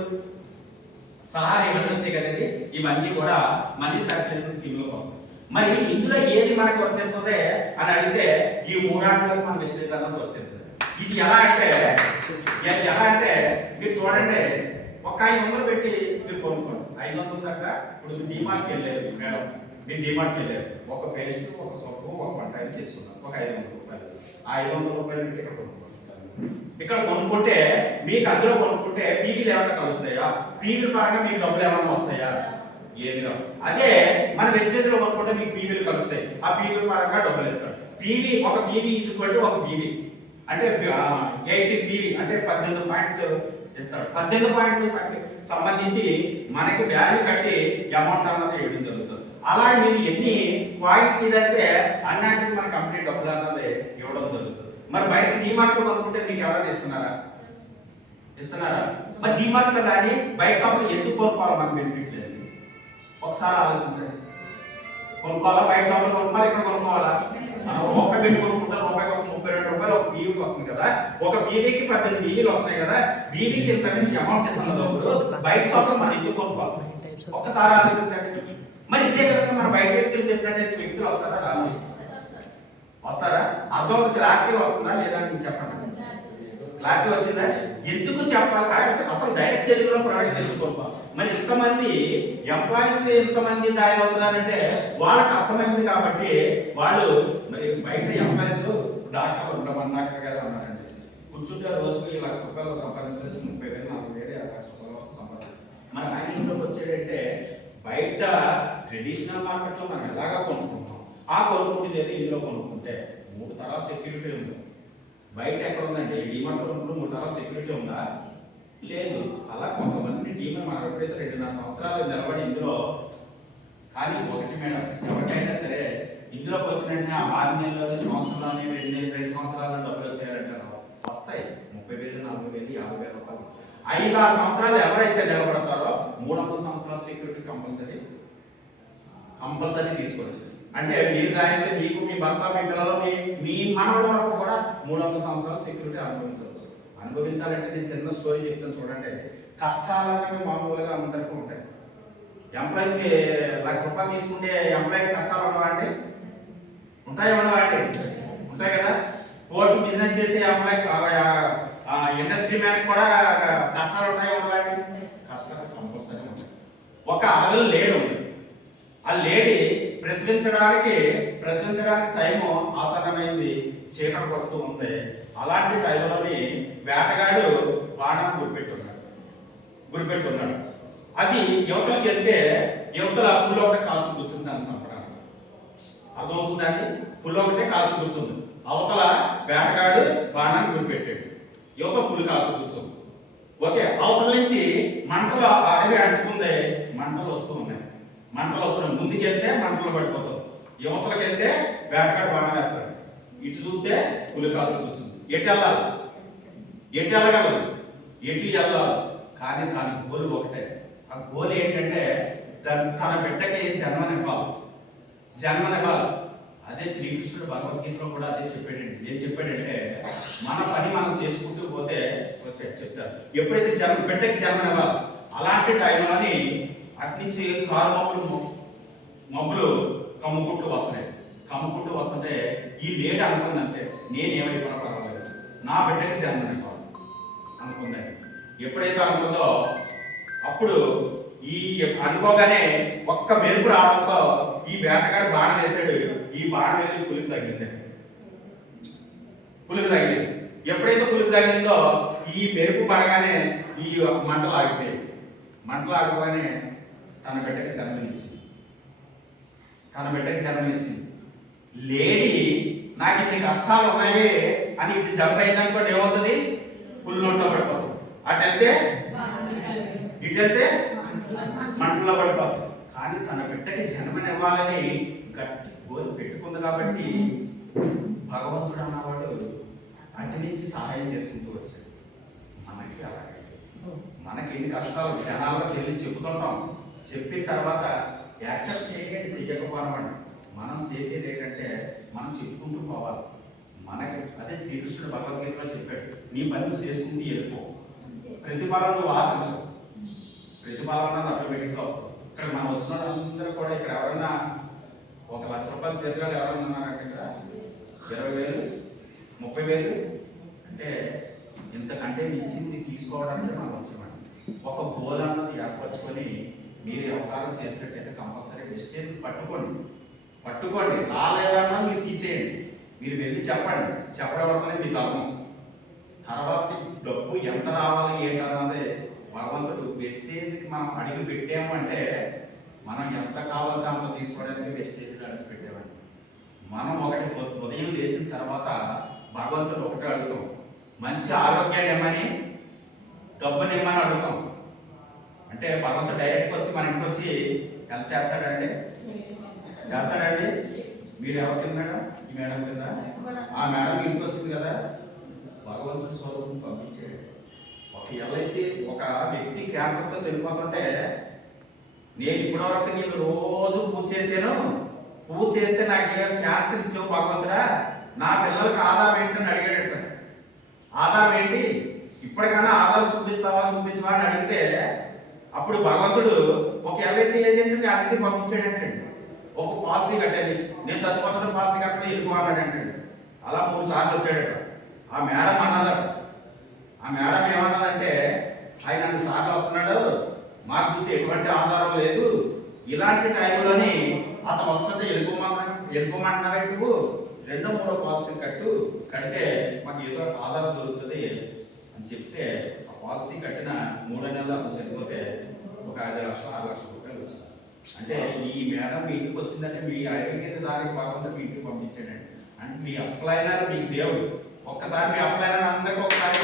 సహా ఇవన్నీ వచ్చాయి కదండి, ఇవన్నీ కూడా మనీ సర్క్యులేషన్ స్కీమ్లోకి వస్తాయి. మరి ఇందులో ఏది మనకు వర్తిస్తుంది అని అడిగితే ఈ 3 ఆటలకు మన వెస్టేజ్ అన్నది వర్తించదు. ఇది ఎలా అంటే మీరు చూడండి, ఒక 500 పెట్టి మీరు కొనుక్కోండి. 500 దాకా ఇప్పుడు మీరు డిమార్ట్కి వెళ్ళారు మేడం, మీరు డిమార్ట్కి వెళ్ళారు, ఒక పేస్ట్, ఒక సోపు, ఒక వంట తెచ్చుకున్నారు, ఒక 500 రూపాయలు. ఆ 500 రూపాయలు పెట్టి ఇక్కడ కొనుక్కోండి. ఇక్కడ కొనుక్కుంటే మీకు అందులో కొనుక్కుంటే పీవీలు ఏమైనా కలుస్తాయా? పీవీల పరంగా మీకు డబ్బులు ఏమైనా వస్తాయా? ఏమి రావు. అదే మన వెస్టేజ్ లో కొనుక్కుంటే మీకు పీవీలు కలుస్తాయి, ఆ పీవీల పరంగా డబ్బులు ఇస్తాడు. ఒక పీవీ ఈజ్వల్ టు ఒక పీవీ అంటే 18 పీవీ అంటే 18 పాయింట్లు ఇస్తాడు. 18 పాయింట్లు సంబంధించి మనకి వాల్యూ కట్టి అమౌంట్ అన్నది ఇవ్వడం జరుగుతుంది. అలా మీరు ఎన్ని పాయింట్లు ఇదైతే అన్నట్టు మన కంపెనీ డబ్బులు అన్నది ఇవ్వడం జరుగుతుంది. మరి బయట డిమార్ట్ లో కొనుక్కుంటే మీకు ఎవరైనా ఇస్తున్నారా? మరి డిమార్ట్ లో కానీ బయట షాపులో ఎందుకు కొనుక్కోవాలి? మనకు బెనిఫిట్ లేదు. ఒకసారి ఆలోచించండి. కొనుక్కోవాలా? బయట షాపులో కొనుక్కోవాలి, ఇక్కడ కొనుక్కోవాలా? ఒక పెట్టి కొనుక్కుంటారు, రూపాయికి ఒక 32 రూపాయలు ఒక పీవీకి వస్తుంది కదా, ఒక పీవీకి 18 పీవీలు వస్తున్నాయి కదా, పీవీకి ఇంత అమౌంట్ ఇస్తున్నప్పుడు బయట షాపులో మనం ఎందుకు కొనుక్కోవాలి? ఒక్కసారి ఆలోచించండి. మరి ఇదే కనుక మన బయట వ్యక్తులు చెప్పినట్టయితే వ్యక్తులు వస్తారా? రాదు. వస్తారా? అర్థం క్లారిటీ వస్తుందా లేదా అని చెప్పండి. క్లారిటీ వచ్చిందా? ఎందుకు చెప్పాలి? అసలు డైరెక్ట్ సెల్లింగ్ లో ప్రోడక్ట్ తెచ్చుకోవాలి. మరి ఇంతమంది ఎంప్లాయీస్ ఎంతమంది జాయిన్ అవుతున్నారంటే వాళ్ళకి అర్థమైంది కాబట్టి వాళ్ళు మరి బయట ఎంప్లాయీస్ డాక్టర్ డాక్టర్ గారు ఉన్నారండి, కూర్చుంటే రోజుకి 1 లక్ష రూపాయలు సంపాదించవచ్చు, 30,000 40,000 50 లక్ష రూపాయలు సంపాదించారు. మన ఆయన ఇంట్లోకి వచ్చేటంటే బయట ట్రెడిషనల్ మార్కెట్లో మనం ఎలాగా కొనుక్కుంటాం, ఆ కొనుక్కుంటుంది ఏదో ఇందులో కొనుక్కుంటే 3 తరాల సెక్యూరిటీ ఉంది. బయట ఎక్కడ ఉందండి? డిమార్ట్ కొనుక్కుంటూ 3 తరాల సెక్యూరిటీ ఉందా? లేదు. అలా కొంతమంది టీంలో మనం ఎప్పుడైతే 2.5 సంవత్సరాలు నిలబడి ఇందులో, కానీ ఒకటి మేడం, ఎవరికైనా సరే ఇందులోకి వచ్చినట్టు 6 నెలలు, సంవత్సరంలోనే 2 సంవత్సరాలు డబ్బులు వచ్చాయంటారు. వస్తాయి 30,000, 40,000, 50,000 రూపాయలు. 5-6 సంవత్సరాలు ఎవరైతే నిలబడతారో 300 సంవత్సరాల సెక్యూరిటీ కంపల్సరీ తీసుకోవచ్చు. అంటే మీరు జాయిన్ అయితే మీకు, మీ భర్త, మీ పిల్లలు, మీ మనవడ వరకు కూడా 300 సంవత్సరాల సెక్యూరిటీ అనుభవించాలంటే నేను చిన్న స్టోరీ చెప్తాను చూడండి. కష్టాలనేవి మామూలుగా అందరికీ ఉంటాయి. ఎంప్లాయీస్కి 1 లక్ష రూపాయలు తీసుకుంటే ఎంప్లాయీకి కష్టాలు ఉండవండి? ఉంటాయి ఉంటాయి కదా. కోర్టు బిజినెస్ చేసే ఎంప్లాయీ, ఇండస్ట్రీ మ్యాన్ కూడా కష్టాలు ఉండవండి? కష్టాలు కంపల్సరీ ఉంటాయి. ఒక అడవిలో లేడీ ఉంది. ఆ లేడీ ప్రశ్నించడానికి టైము ఆసన్నమైంది, చీకటి పడుతూ ఉంది. అలాంటి టైంలోని వేటగాడు బాణం గురిపెట్టున్నాడు. అది యువతలకు వెళ్తే యువతల పులి ఒకటి కాసు కూర్చుంది దాన్ని చంపడానికి. అర్థమవుతుందండి? పులి ఒకటే కాసు కూర్చుంది, అవతల వేటగాడు బాణాన్ని గురిపెట్టాడు, యువత పులి కాసు కూర్చుంది. ఓకే, అవతల నుంచి మంటలు అడవి అంటుకుంది, మంటలు వస్తున్నాయి. ముందుకెళ్తే మంటలు పడిపోతుంది, యువతలకు వెళ్తే వేటగాడు బాణం వేస్తాడు, ఇటు చూస్తే పులి కాసు కూర్చుంది. ఎటు వెళ్ళగలదు? కానీ దాని గోలు ఒకటే. ఆ గోలు ఏంటంటే తన బిడ్డకి జన్మనివ్వాలి. అదే శ్రీకృష్ణుడు భగవద్గీతలో కూడా అదే చెప్పాడండి. ఏం చెప్పాడంటే మన పని మనం చేసుకుంటూ పోతే చెప్తారు. ఎప్పుడైతే బిడ్డకి జన్మనివ్వాలి, అలాంటి టైంలోని అట్నుంచి కారు మబ్బులు కమ్ముకుంటూ వస్తున్నాయి. కమ్ముకుంటూ వస్తుంటే ఈ లేట్ అనుకుందంటే నేను ఏమైపోయినా పర్వాలేదు, నా బిడ్డకి జన్మనివ్వాలి అనుకుంది. ఎప్పుడైతే అనుకుందో అప్పుడు ఈ అనుకోగానే ఒక్క మెరుపు రావడంతో ఈ వేటగాడు బాణ వేసాడు. ఈ బాణ వెళ్ళి పులికి తగిలింది. పులికి తగిలింది. ఎప్పుడైతే పులికి తగిలిందో ఈ మెరుపు పడగానే ఈ మంటలు ఆగిపోయాయి. మంటలు ఆగిపోగానే తన బిడ్డకి జన్మనిచ్చింది. తన బిడ్డకి జన్మనిచ్చింది. లేడీ నాకు ఇన్ని కష్టాలు ఉన్నాయి అని ఇటు జంప్ అయిందనుకోండి, ఏమవుతుంది? పుల్లుంట్లో పడిపోతుంది. అటు వెళ్తే ఇటు వెళ్తే మంటల్లో పడిపోతుంది. కానీ తన బిడ్డకి జన్మనివ్వాలని గట్టి గోలు పెట్టుకుంది కాబట్టి భగవంతుడు అన్నవాడు అటు నుంచి సహాయం చేసుకుంటూ వచ్చాడు. మనకి అలాగే మనకి ఎన్ని కష్టాలు జనాల్లోకి వెళ్ళి చెబుతుంటాం. చెప్పిన తర్వాత యాక్సెప్ట్ చేయండి, చెయ్యకపోవడం. మనం చేసేది ఏంటంటే మనం చెప్పుకుంటూ పోవాలి. మనకి అదే శ్రీకృష్ణుడు భగవద్గీతలో చెప్పాడు, నీ పని నువ్వు చేసుకుంటూ వెళ్ళిపో, ప్రతిఫలం నువ్వు ఆశించవు, ప్రతిఫలం అన్నది ఆటోమేటిక్గా వస్తుంది. ఇక్కడ మనం వచ్చిన వాళ్ళందరూ కూడా ఇక్కడ ఎవరైనా 1,00,000 రూపాయల చేతులు ఎవరైనా ఉన్నారంటే ఇక్కడ 20,000 30,000 అంటే ఇంతకంటే మించింది తీసుకోవడానికి మనం వచ్చామండి. ఒక గోల్ అన్నది ఏర్పరచుకొని మీరు వ్యవహారం చేసినట్టయితే కంపల్సరీ వెస్టేజ్ పట్టుకోండి. రాలేదన్నా మీరు తీసేయండి. మీరు వెళ్ళి చెప్పడం వల్లనే మీ ధర్మం. తర్వాత డబ్బు ఎంత రావాలి ఏంటన్నది భగవంతుడు వెస్టేజ్కి మనం అడిగి పెట్టాము అంటే మనం ఎంత కావాలంటే అంత తీసుకోవడానికి వెస్టేజ్కి అడిగి పెట్టామండి. మనం ఒకటి ఉదయం లేచిన తర్వాత భగవంతుడు ఒకటే అడుగుతాం, మంచి ఆరోగ్యాన్ని ఇమ్మని, డబ్బుని ఇమ్మని అడుగుతాం. అంటే భగవంతుడు డైరెక్ట్గా వచ్చి మన ఇంటికి వచ్చి హెల్ప్ చేస్తాడండి. మీరు ఎవరి కింద మేడం? ఈ మేడం కింద. ఆ మేడం ఇంటికి వచ్చింది కదా, భగవంతుడు స్వరూపం పంపించాడు. ఒక ఎల్ఐసి ఒక వ్యక్తి క్యాన్సర్తో చనిపోతుంటే నేను ఇప్పటివరకు నేను రోజు పూజ చేశాను, పూజ చేస్తే నాకు క్యాన్సర్ ఇచ్చావు భగవంతుడా, నా పిల్లలకి ఆధారం ఏంటని అడిగాడట. ఆధారం ఏంటి, ఇప్పటికైనా ఆధారం చూపించవా అని అడిగితే అప్పుడు భగవంతుడు ఒక ఎల్ఐసి ఏజెంట్ని అడిగి పంపించాడంటండి. ఒక పాలసీ కట్టాలి, నేను చచ్చిపోతున్న పాలసీ కట్టడం వెళ్ళిపోవాలంటే అలా 3 సార్లు వచ్చాడట. ఆ మేడం అన్నదట, ఆ మేడం ఏమన్నదంటే ఆయన 2 సార్లు వస్తున్నాడు, మాకు చూస్తే ఎటువంటి ఆధారం లేదు, ఇలాంటి టైంలోని అతను వస్తుంటే వెళ్ళిపోమంటున్నారా నువ్వు, 2వ 3వ పాలసీ కడితే మాకు ఏదో ఆధారం దొరుకుతుంది అని చెప్తే ఆ పాలసీ కట్టిన 3 నెలలు అతను చనిపోతే ఒక 5 లక్షలు 6 లక్షల రూపాయలు వచ్చింది. అంటే ఈ మేడం మీ ఇంటికి వచ్చిందంటే మీ అడిగిన దానికి భగవంతుడు మీ ఇంటికి పంపించాడండి. అంటే మీ అప్లైనర్ మీకు దేవుడు. ఒక్కసారి మీ అప్లైనర్ అందరికీ ఒకసారి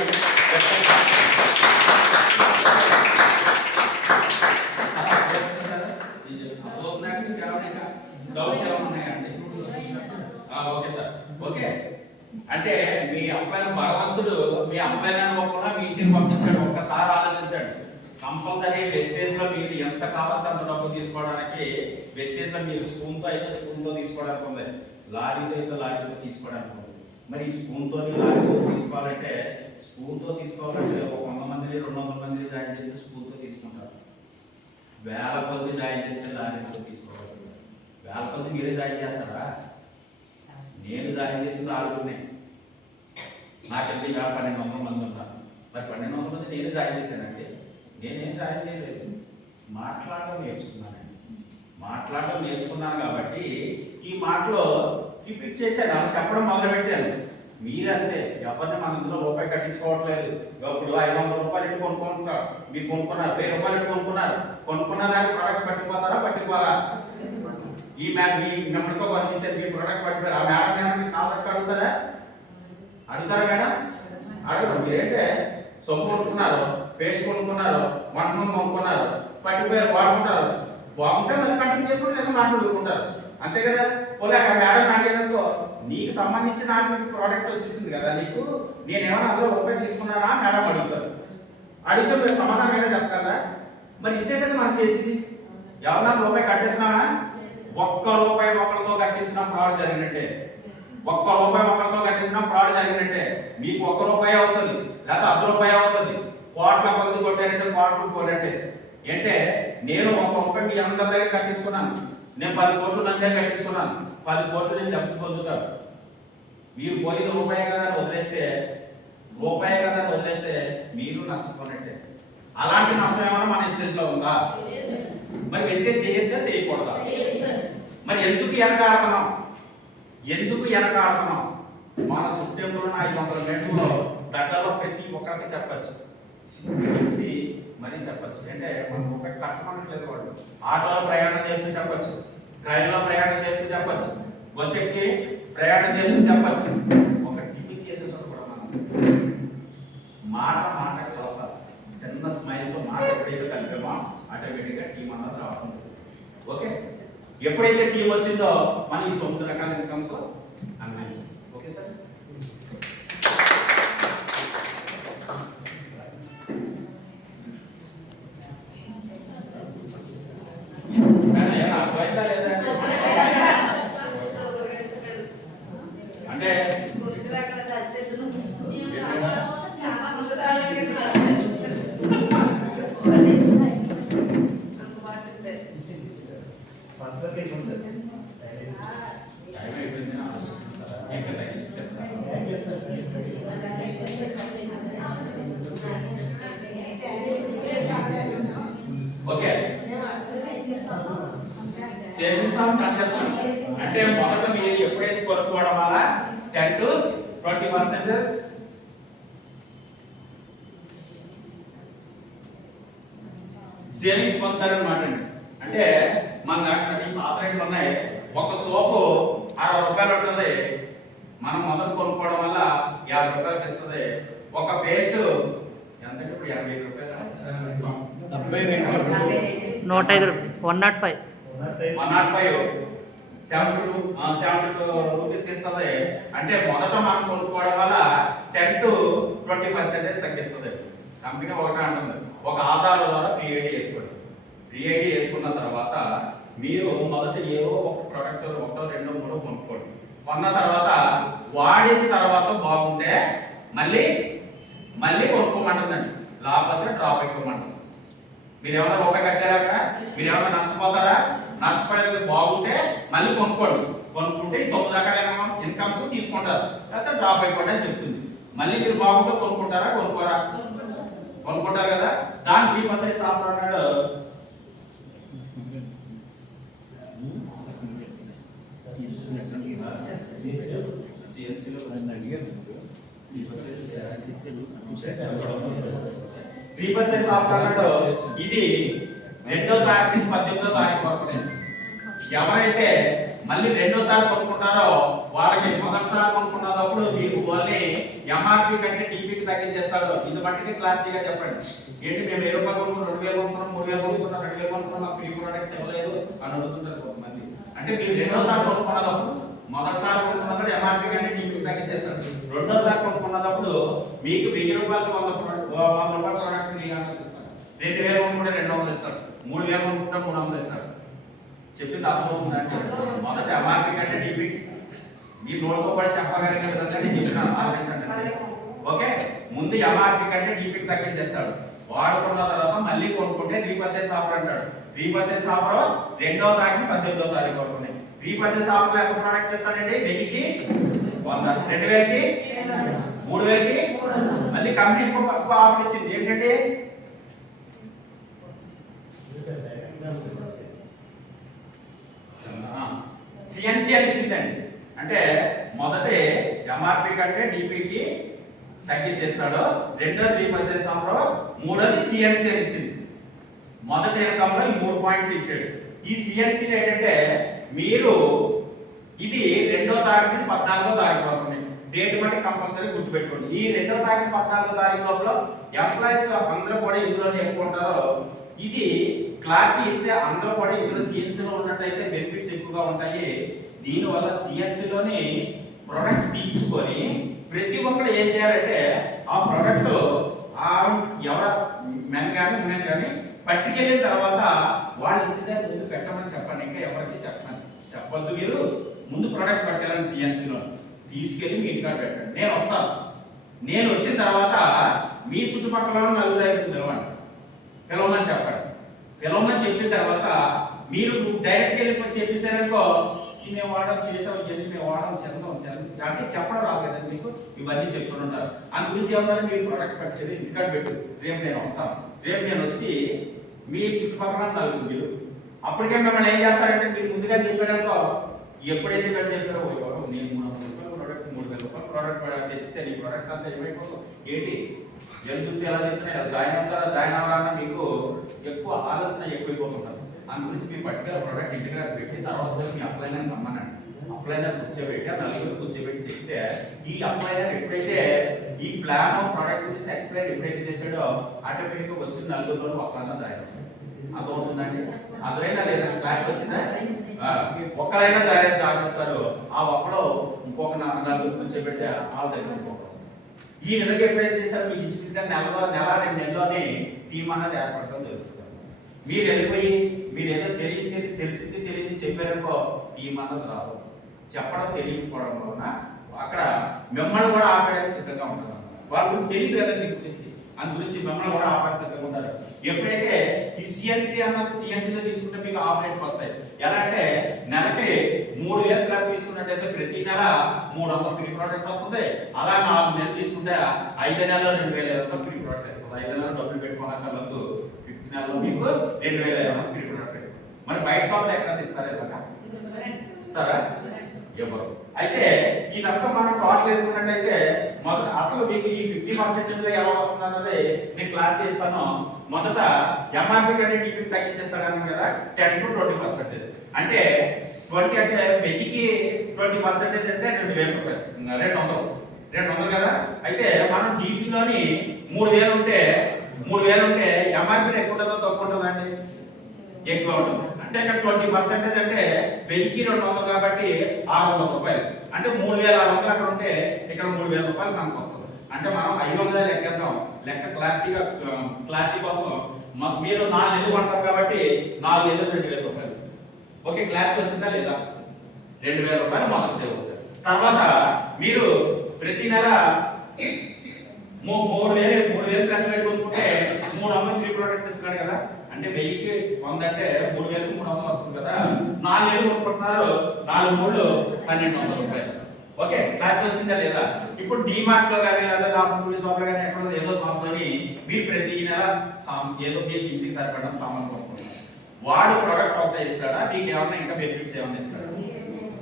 డౌట్స్ ఏమైనా ఉన్నాయండి? Okay sir, okay. అంటే మీ అప్లైనర్ భగవంతుడు మీ అప్లైనర్ ఒకలా మీ ఇంటికి పంపించాడు. ఒక్కసారి ఆలోచించాడు. కంపల్సరీ వెస్టేజ్లో మీరు ఎంత కావాలంటే అంత డబ్బు తీసుకోవడానికి వెస్టేజ్లో మీరు స్పూన్తో అయితే స్పూన్తో తీసుకోవడానికి ఉంది, లారీతో అయితే లారీతో తీసుకోవడానికి ఉంది. మరి ఈ స్పూన్తో లారీతో తీసుకోవాలంటే ఒక 100 మందిని 200 మందిని జాయిన్ చేస్తే స్పూన్తో తీసుకుంటారు. 1000 కొద్ది జాయిన్ చేస్తే లారీతో తీసుకోవాలి. 1000 కొద్ది మీరే జాయిన్ చేస్తారా? నేను జాయిన్ చేసింది 6 నాకెంత 1200 మంది ఉన్నారు. మరి 1200 మంది నేనే జాయిన్ చేశానండి. నేనేం జాయిన్ చేయలేదు, మాట్లాడడం నేర్చుకున్నాను కాబట్టి ఈ మాటలో రిపీట్ చేశాను, అలా చెప్పడం మొదలుపెట్టాను. మీరంతే, ఎవరిని మన ఇందులో రూపాయి కట్టించుకోవట్లేదు. ఇప్పుడు 500 రూపాయలు కొనుక్కుంటారు, మీరు కొనుక్కున్నారు, 1000 రూపాయలు కొనుక్కున్న దానికి ప్రోడక్ట్ పట్టుకోవాలా? ఈ మిమ్మల్తో కొనిపించారు, మీ ప్రోడక్ట్ పట్టుకోరు. ఆ మేడం కాబట్టి అడుగుతారా మేడం? అడగరు. మీరేంటే సొమ్ము కొనుక్కున్నారు, పేస్ట్ కొనుక్కున్నారు, వంట నూనె కొనుక్కున్నారు, పట్టిపోయారు, వాడుకుంటారు. బాగుంటే మళ్ళీ కంటిన్యూ చేసుకుంటే లేదా మాట్లాడుకుంటారు, అంతే కదా. పోలేక మేడం అడిగానుకో, నీకు సంబంధించిన ప్రోడక్ట్ వచ్చేసింది కదా, నేనేమైనా అందులో రూపాయి తీసుకున్నానా మేడం అడుగుతారు. అడిగితే మీరు సమాధానం చెప్పగలరా? మరి ఇంతే కదా మనం చేసింది. ఎవరన్నా రూపాయి కట్టేసినానా? ₹1 ఒకరితో కట్టించిన ఫ్రాడ్ జరిగినట్టే. ₹1 కట్టించిన ఫ్రాడ్ జరిగినట్టే. మీకు ₹1 అవుతుంది, లేకపోతే ₹10 అవుతుంది. కోట్ల కొద్ది కొట్టారంటే కోట్లు పోనట్టే. అంటే నేను 1 రూపాయి మీ అందరి దగ్గర కట్టించుకున్నాను, నేను 10 కోట్లు మంది దగ్గర కట్టించుకున్నాను, 10 కోట్లు నేను డబ్బు పొందుతాను. మీరు పోయిన రూపాయి కదా అని వదిలేస్తే మీరు నష్టపోయినట్టే. అలాంటి నష్టం ఏమైనా మన స్టేజ్లో ఉందా? మరి మిస్టేక్ చేయొచ్చా చేయకూడదా? మరి ఎందుకు వెనకాడుతున్నాం? మన చుట్టూలో 500 మీటర్లో దగ్గరలో ప్రతి ఒక్కరికి చెప్పచ్చు, తెలిసి మరీ చెప్పచ్చు. అంటే మన రూపాయి కట్టమనట్లేదు వాళ్ళు. ఆటోలో ప్రయాణం చేస్తూ చెప్పచ్చు, ట్రైన్లో ప్రయాణం చేస్తూ చెప్పచ్చు, బస్ ఎక్కి ప్రయాణం చేస్తూ చెప్పచ్చు. ఒక టిఫిన్ చేసేసి కూడా మనం మాట కలపాలి. చిన్న స్మైల్తో మాట ఎప్పుడైతే కలిపామో ఆటోమేటిక్గా టీం అన్నది రావడం. ఓకే, ఎప్పుడైతే టీం వచ్చిందో మనం ఈ 9 రకాల ఇన్కమ్స్ అన్నాయి. Okay sir. అంటే ఓకే, సేవింగ్స్ ఆన్ కన్జంప్షన్ అంటే మొదట మీరు ఎప్పుడైతే కొనుక్కోవడం వల్ల 10 to 20% సేవింగ్స్ పొందుతారనమాట. అంటే మన దాంట్లో పాత రేట్లు ఉన్నాయి. ఒక సోపు 60 రూపాయలు ఉంటుంది, మనం మొదట కొనుక్కోవడం వల్ల 50 రూపాయలకి ఇస్తుంది. ఒక పేస్ట్ ఎంత ఇప్పుడు 80 రూపాయలు, 105 72 రూపీస్కి ఇస్తుంది. అంటే మొదట మనం కొనుక్కోవడం వల్ల 10 to 20% తగ్గిస్తుంది. కంపెనీ ఒకటే అంటుంది, ఒక ఆధార్ ద్వారా ఫ్రీ ఐడి వేసుకోండి. ఫ్రీ ఐడి వేసుకున్న తర్వాత మీరు మొదట ఏవో ఒక ప్రోడక్ట్ 1, 2, 3 కొనుక్కోండి. కొన్న తర్వాత వాడిన తర్వాత బాగుంటే మళ్ళీ కొనుక్కోమంటుందండి, లేకపోతే డ్రాప్ అయిపోమంటుంది. మీరు ఏమైనా రూపాయి కట్టారా అక్కడ? మీరు ఏమైనా నష్టపోతారా? నష్టపడేది బాగుంటే మళ్ళీ కొనుక్కుంటే ఈ 9 రకాలైన ఇన్కమ్స్ తీసుకుంటారు, లేకపోతే డ్రాప్ అయిపోండి అని చెప్తుంది. మళ్ళీ మీరు బాగుంటే కొనుక్కుంటారా? కొనుక్కుంటారు కదా. దాని రీపర్చేజ్ ఆఫర్ అన్నాడు. రీపర్చేజ్ ఆఫర్ అన్నాడు. ఇది 2వ తారీఖు నుంచి 18వ తారీఖు వరకు. ఎవరైతే మళ్ళీ 2వ కొనుక్కుంటారో వాళ్ళకి మొదటిసారి కొనుక్కున్నప్పుడు మీకు ఓన్లీ ఎంఆర్పి కంటే టీపీకి తగ్గించేస్తాడు. ఇది మట్టికి క్లారిటీగా చెప్పండి. ఏంటి మేము 1000 రూపాయలు కొనుక్కున్నాం, 2000 కొనుక్కున్నాం, 3000 కొనుక్కున్నాం, 2000 కొనుక్కున్నాం, మాకు ఫ్రీ ప్రోడక్ట్ ఇవ్వలేదు అని అడుగుతుంటారు కొంతమంది. అంటే మీరు 2వ కొనుక్కున్నప్పుడు మొదటిసారి కొనుక్కున్నప్పుడు ఎంఆర్పి కంటే టీపీకి తగ్గించేస్తాడు. 2వ కొనుక్కున్నప్పుడు మీకు 1000 రూపాయలు 100 రూపాయల ప్రోడక్ట్ ఫ్రీగా ఇస్తాడు. 2000 కొనుక్కుంటే 200 ఇస్తాడు, 3000 కొనుక్కుంటే 300 ఇస్తాడు. చెప్పింది అర్థమవుతుందంటే మొదట ఎంఆర్పి కంటే టీపీ మీ నోట్తో కూడా చెప్పగలిగే విధంగా నేను చెప్తున్నాను, ఆలోచించండి. ఓకే, ముందు ఎంఆర్పి కంటే టీపీకి తగ్గించేస్తాడు. వాడుకున్న తర్వాత మళ్ళీ కొనుక్కుంటే రీపర్చేజ్ ఆఫర్ అంటాడు. రీపర్చేజ్ ఆఫర్ 2వ తారీఖు 18వ తారీఖు వరకు. రీపర్చేజ్ ఆఫర్ ఎంత ప్రోడక్ట్ ఇస్తాడండి? 1000కి 100, 2000కి 3000కి. మళ్ళీ కంపెనీ ఇంకో ఆఫర్ ఇచ్చింది ఏంటంటే సిఎన్సి అని ఇచ్చిందండి. అంటే మొదటి ఎంఆర్పి కంటే డిపికి తగ్గించేస్తాడు, 2వ రీపర్చేజ్ ఆఫర్, 3వది సిఎన్సి అని ఇచ్చింది. మొదటి ఇన్కంలో ఈ 3 పాయింట్లు ఇచ్చాడు. ఈ సిఎన్సి ఏంటంటే మీరు ఇది 2వ తారీఖు నుంచి 14వ తారీఖు వరకు డేట్ బట్టి కంపల్సరీ గుర్తుపెట్టుకోండి. ఈ 2వ తారీఖు 14వ తారీఖు లోపల ఎంప్లాయీస్ అందరూ కూడా ఇందులోనే ఎక్కువ ఉంటారో ఇది క్లారిటీ ఇస్తే అందరూ కూడా ఇందులో సిఎన్సీలో ఉన్నట్టయితే బెనిఫిట్స్ ఎక్కువగా ఉంటాయి. దీనివల్ల సిఎన్సీలోని ప్రోడక్ట్ తీయించుకొని ప్రతి ఒక్కరు ఏం చేయాలంటే ఆ ప్రోడక్ట్ ఎవరు మెన్ కానీ ఉమెన్ కానీ పట్టుకెళ్ళిన తర్వాత వాళ్ళ ఇంటి దగ్గర ముందు పెట్టమని చెప్పండి. ఇంకా ఎవరికి చెప్పొద్దు. మీరు ముందు ప్రోడక్ట్ పట్టుకెళ్ళండి, సిఎన్సీలో తీసుకెళ్ళి మీ ఇంటికాడ పెట్టండి. నేను వస్తాను. నేను వచ్చిన తర్వాత మీ చుట్టుపక్కల 4-5 పిలవమని చెప్పండి. పిలవమని చెప్పిన తర్వాత మీరు డైరెక్ట్గా వెళ్ళి చెప్పేశారనుకో మేము వాడడం చేసాం ఇవన్నీ మేము వాడడం చెందాం అంటే చెప్పడం రాదు కదండి మీకు, ఇవన్నీ చెప్తుంటారు. అందు గురించి ఏమన్నా మీరు ప్రోడక్ట్ పట్టుకెళ్ళి ఇంటికాడ పెట్టు, రేపు నేను వస్తాను, రేపు నేను వచ్చి మీ చుట్టుపక్కల నలుగురు మీరు అప్పటికే మిమ్మల్ని ఏం చేస్తారంటే మీరు ముందుగా చెప్పారనుకో, ఎప్పుడైతే మీరు చెప్పారో నేను 300 రూపాయల ప్రోడక్ట్ 3000 రూపాయల ప్రోడక్ట్ తెచ్చేసాను, ఈ ప్రోడక్ట్ అంతా ఏమైపోతుంది ఏంటి వీళ్ళు చూస్తే ఎలా చెప్తున్నా జాయిన్ అవుతారా జాయిన్ అవ్వాలన్నా మీకు ఎక్కువ ఆలోచన ఎక్కువైపోతుంటారు. దాని గురించి మీరు పట్టుకెళ్ళి ప్రోడక్ట్ ఇంటికి పెట్టి తర్వాత మీ అప్లైనర్ రమ్మనండి, అప్లైనర్ కూర్చోబెట్టి నలుగురు కూర్చోబెట్టి చెప్తే ఈ అప్లైనర్ ఎప్పుడైతే ఈ ప్లాన్ ప్రోడక్ట్ గురించి ఎక్స్ప్లెయిన్ ఎప్పుడైతే చేశాడో ఆటోమేటిక్గా వచ్చిన నలుగురు ఒక్కలన్నా జాయిన్ అవుతారు. అర్థమవుతుందండి? అదైనా లేదా క్లాస్ వచ్చిందా? ఒక్కరైనా జాయిన్ అవుతారు, ఆ ఒక్కడు ఇంకొక నలుగురు కూర్చోబెట్టి వాళ్ళ దగ్గర ఈ విధంగా ఎప్పుడైతే చేశారో మీకు ఇంచుమించుగా నెల 2 నెలల్లోనే టీం అన్నది ఏర్పడటం జరుగుతుంది. మీరు వెళ్ళిపోయి మీరు ఏదో తెలిసింది తెలియదు చెప్పారనుకో టీం అన్నది రాదు. చెప్పడం తెలియకపోవడం వలన అక్కడ మిమ్మల్ని కూడా ఆపడానికి సిద్ధంగా ఉంటారు. వాళ్ళు తెలియదు కదా దీని గురించి, అందు గురించి మిమ్మల్ని కూడా ఆపడానికి సిద్ధంగా ఉంటారు. ఎప్పుడైతే ఈ సిఎన్సి అన్నది సిఎన్సీలో తీసుకుంటే మీకు ఆఫ్ రేట్కి వస్తాయి. ఎలా అంటే నెలకి 3000 ప్లస్ తీసుకున్నట్టయితే ప్రతి నెల 300 ఫ్రీ ప్రోడక్ట్ వస్తుంది. అలా 4 నెలలు తీసుకుంటే 5 నెలల్లో 2500 ఫ్రీ ప్రోడక్ట్ వస్తుంది. 5 నెలలు డబ్బులు పెట్టుకోనక్కర్లేదు, 5th నెలలో మీకు 2500 ఫ్రీ ప్రోడక్ట్ వస్తుంది. మరి బయట షాప్లో ఎక్కడ ఇస్తారా? ఇలాగా ఇస్తారా? ఎవరు? అయితే ఇదంతా మనం టోటల్ వేసుకున్నట్టయితే మొదట అసలు మీకు ఈ 50% ఎలా వస్తుంది అన్నది నేను క్లారిటీ ఇస్తాను. మొదట ఎంఆర్పి కంటే టీపీ తగ్గించేస్తాడన్నాను కదా, 10 to 20%. అంటే 20 అంటే 1000కి 20% అంటే 2000 రూపాయలు, 200 కదా. అయితే మనం డీపీలోని 3000 ఉంటే ఎంఆర్పీలో ఎక్కువ ఉంటుందో తక్కువ ఉంటుందండి? ఎక్కువ ఉంటుంది. అంటే ఇక్కడ 20% అంటే 1000కి 200 కాబట్టి 600 రూపాయలు. అంటే 3600 అక్కడ ఉంటే ఇక్కడ 3000 రూపాయలు మనకు వస్తుంది. అంటే మనం 500 లెక్కేద్దాం. లెక్క క్లారిటీ కోసం మీరు 4 నెలలు కొంటారు కాబట్టి 4 నెలలు 2000 రూపాయలు. ఓకే, క్లారిటీ వచ్చిందా లేదా? 2000 రూపాయలు మొదలు సేవ్ అవుతాయి. తర్వాత మీరు ప్రతి నెల 3000 ప్లస్ పెట్టి కొనుక్కుంటే 300 ఫ్రీ ప్రోడక్ట్ ఇస్తున్నాడు కదా. అంటే 1000కి 100 అంటే 3000కి 300 వస్తుంది కదా. 4 నెలలు కొనుక్కుంటున్నారు, 4 3 1200 రూపాయలు. ఓకే, క్లారిటీ వచ్చిందా లేదా? ఇప్పుడు డిమార్ట్ లో కానీ లేదా దాసపల్లి షాప్ లో కానీ ఎక్కడో ఏదో షాప్ లోని మీరు ప్రతి నెల ఏదో మీకు ఇంటికి సరిపడడం సామాన్ కొనుక్కుంటారు. వాడు ప్రోడక్ట్ ఒకటే ఇస్తాడా? మీకు ఏమన్నా ఇంకా బెనిఫిట్స్ ఏమన్నా ఇస్తాడా?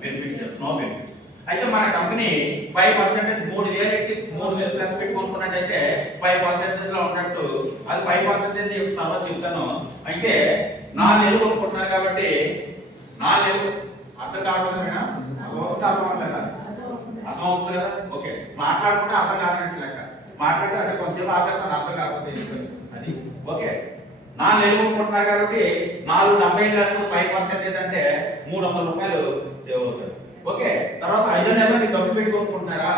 Benefits no benefits. అయితే మన కంపెనీ 5% 3000 ప్లస్ పెట్టి కొనుక్కున్నట్టయితే 5% లో ఉన్నట్టు అది 5% తర్వాత చెప్తాను. అయితే 4 నెలలు కొనుక్కుంటున్నారు కాబట్టి 4 నెలలు అర్థం కావడం మేడం, అర్థం అవ్వట్లేదా? అర్థం అవుతుంది కదా. ఓకే, మాట్లాడుకుంటే అర్థం కాదంటే లెక్క, మాట్లాడితే అంటే కొంచెంసేపు అర్థం కాకపోతే అది ఓకే. 4 నెలలు కొనుక్కుంటున్నారు కాబట్టి 470 రాష్ట్రం 5% అంటే 300 రూపాయలు సేవ్ అవుతాయి. ఓకే, తర్వాత 5 నెలల్లో మీరు డబ్బులు పెట్టి కొనుక్కుంటున్నారా?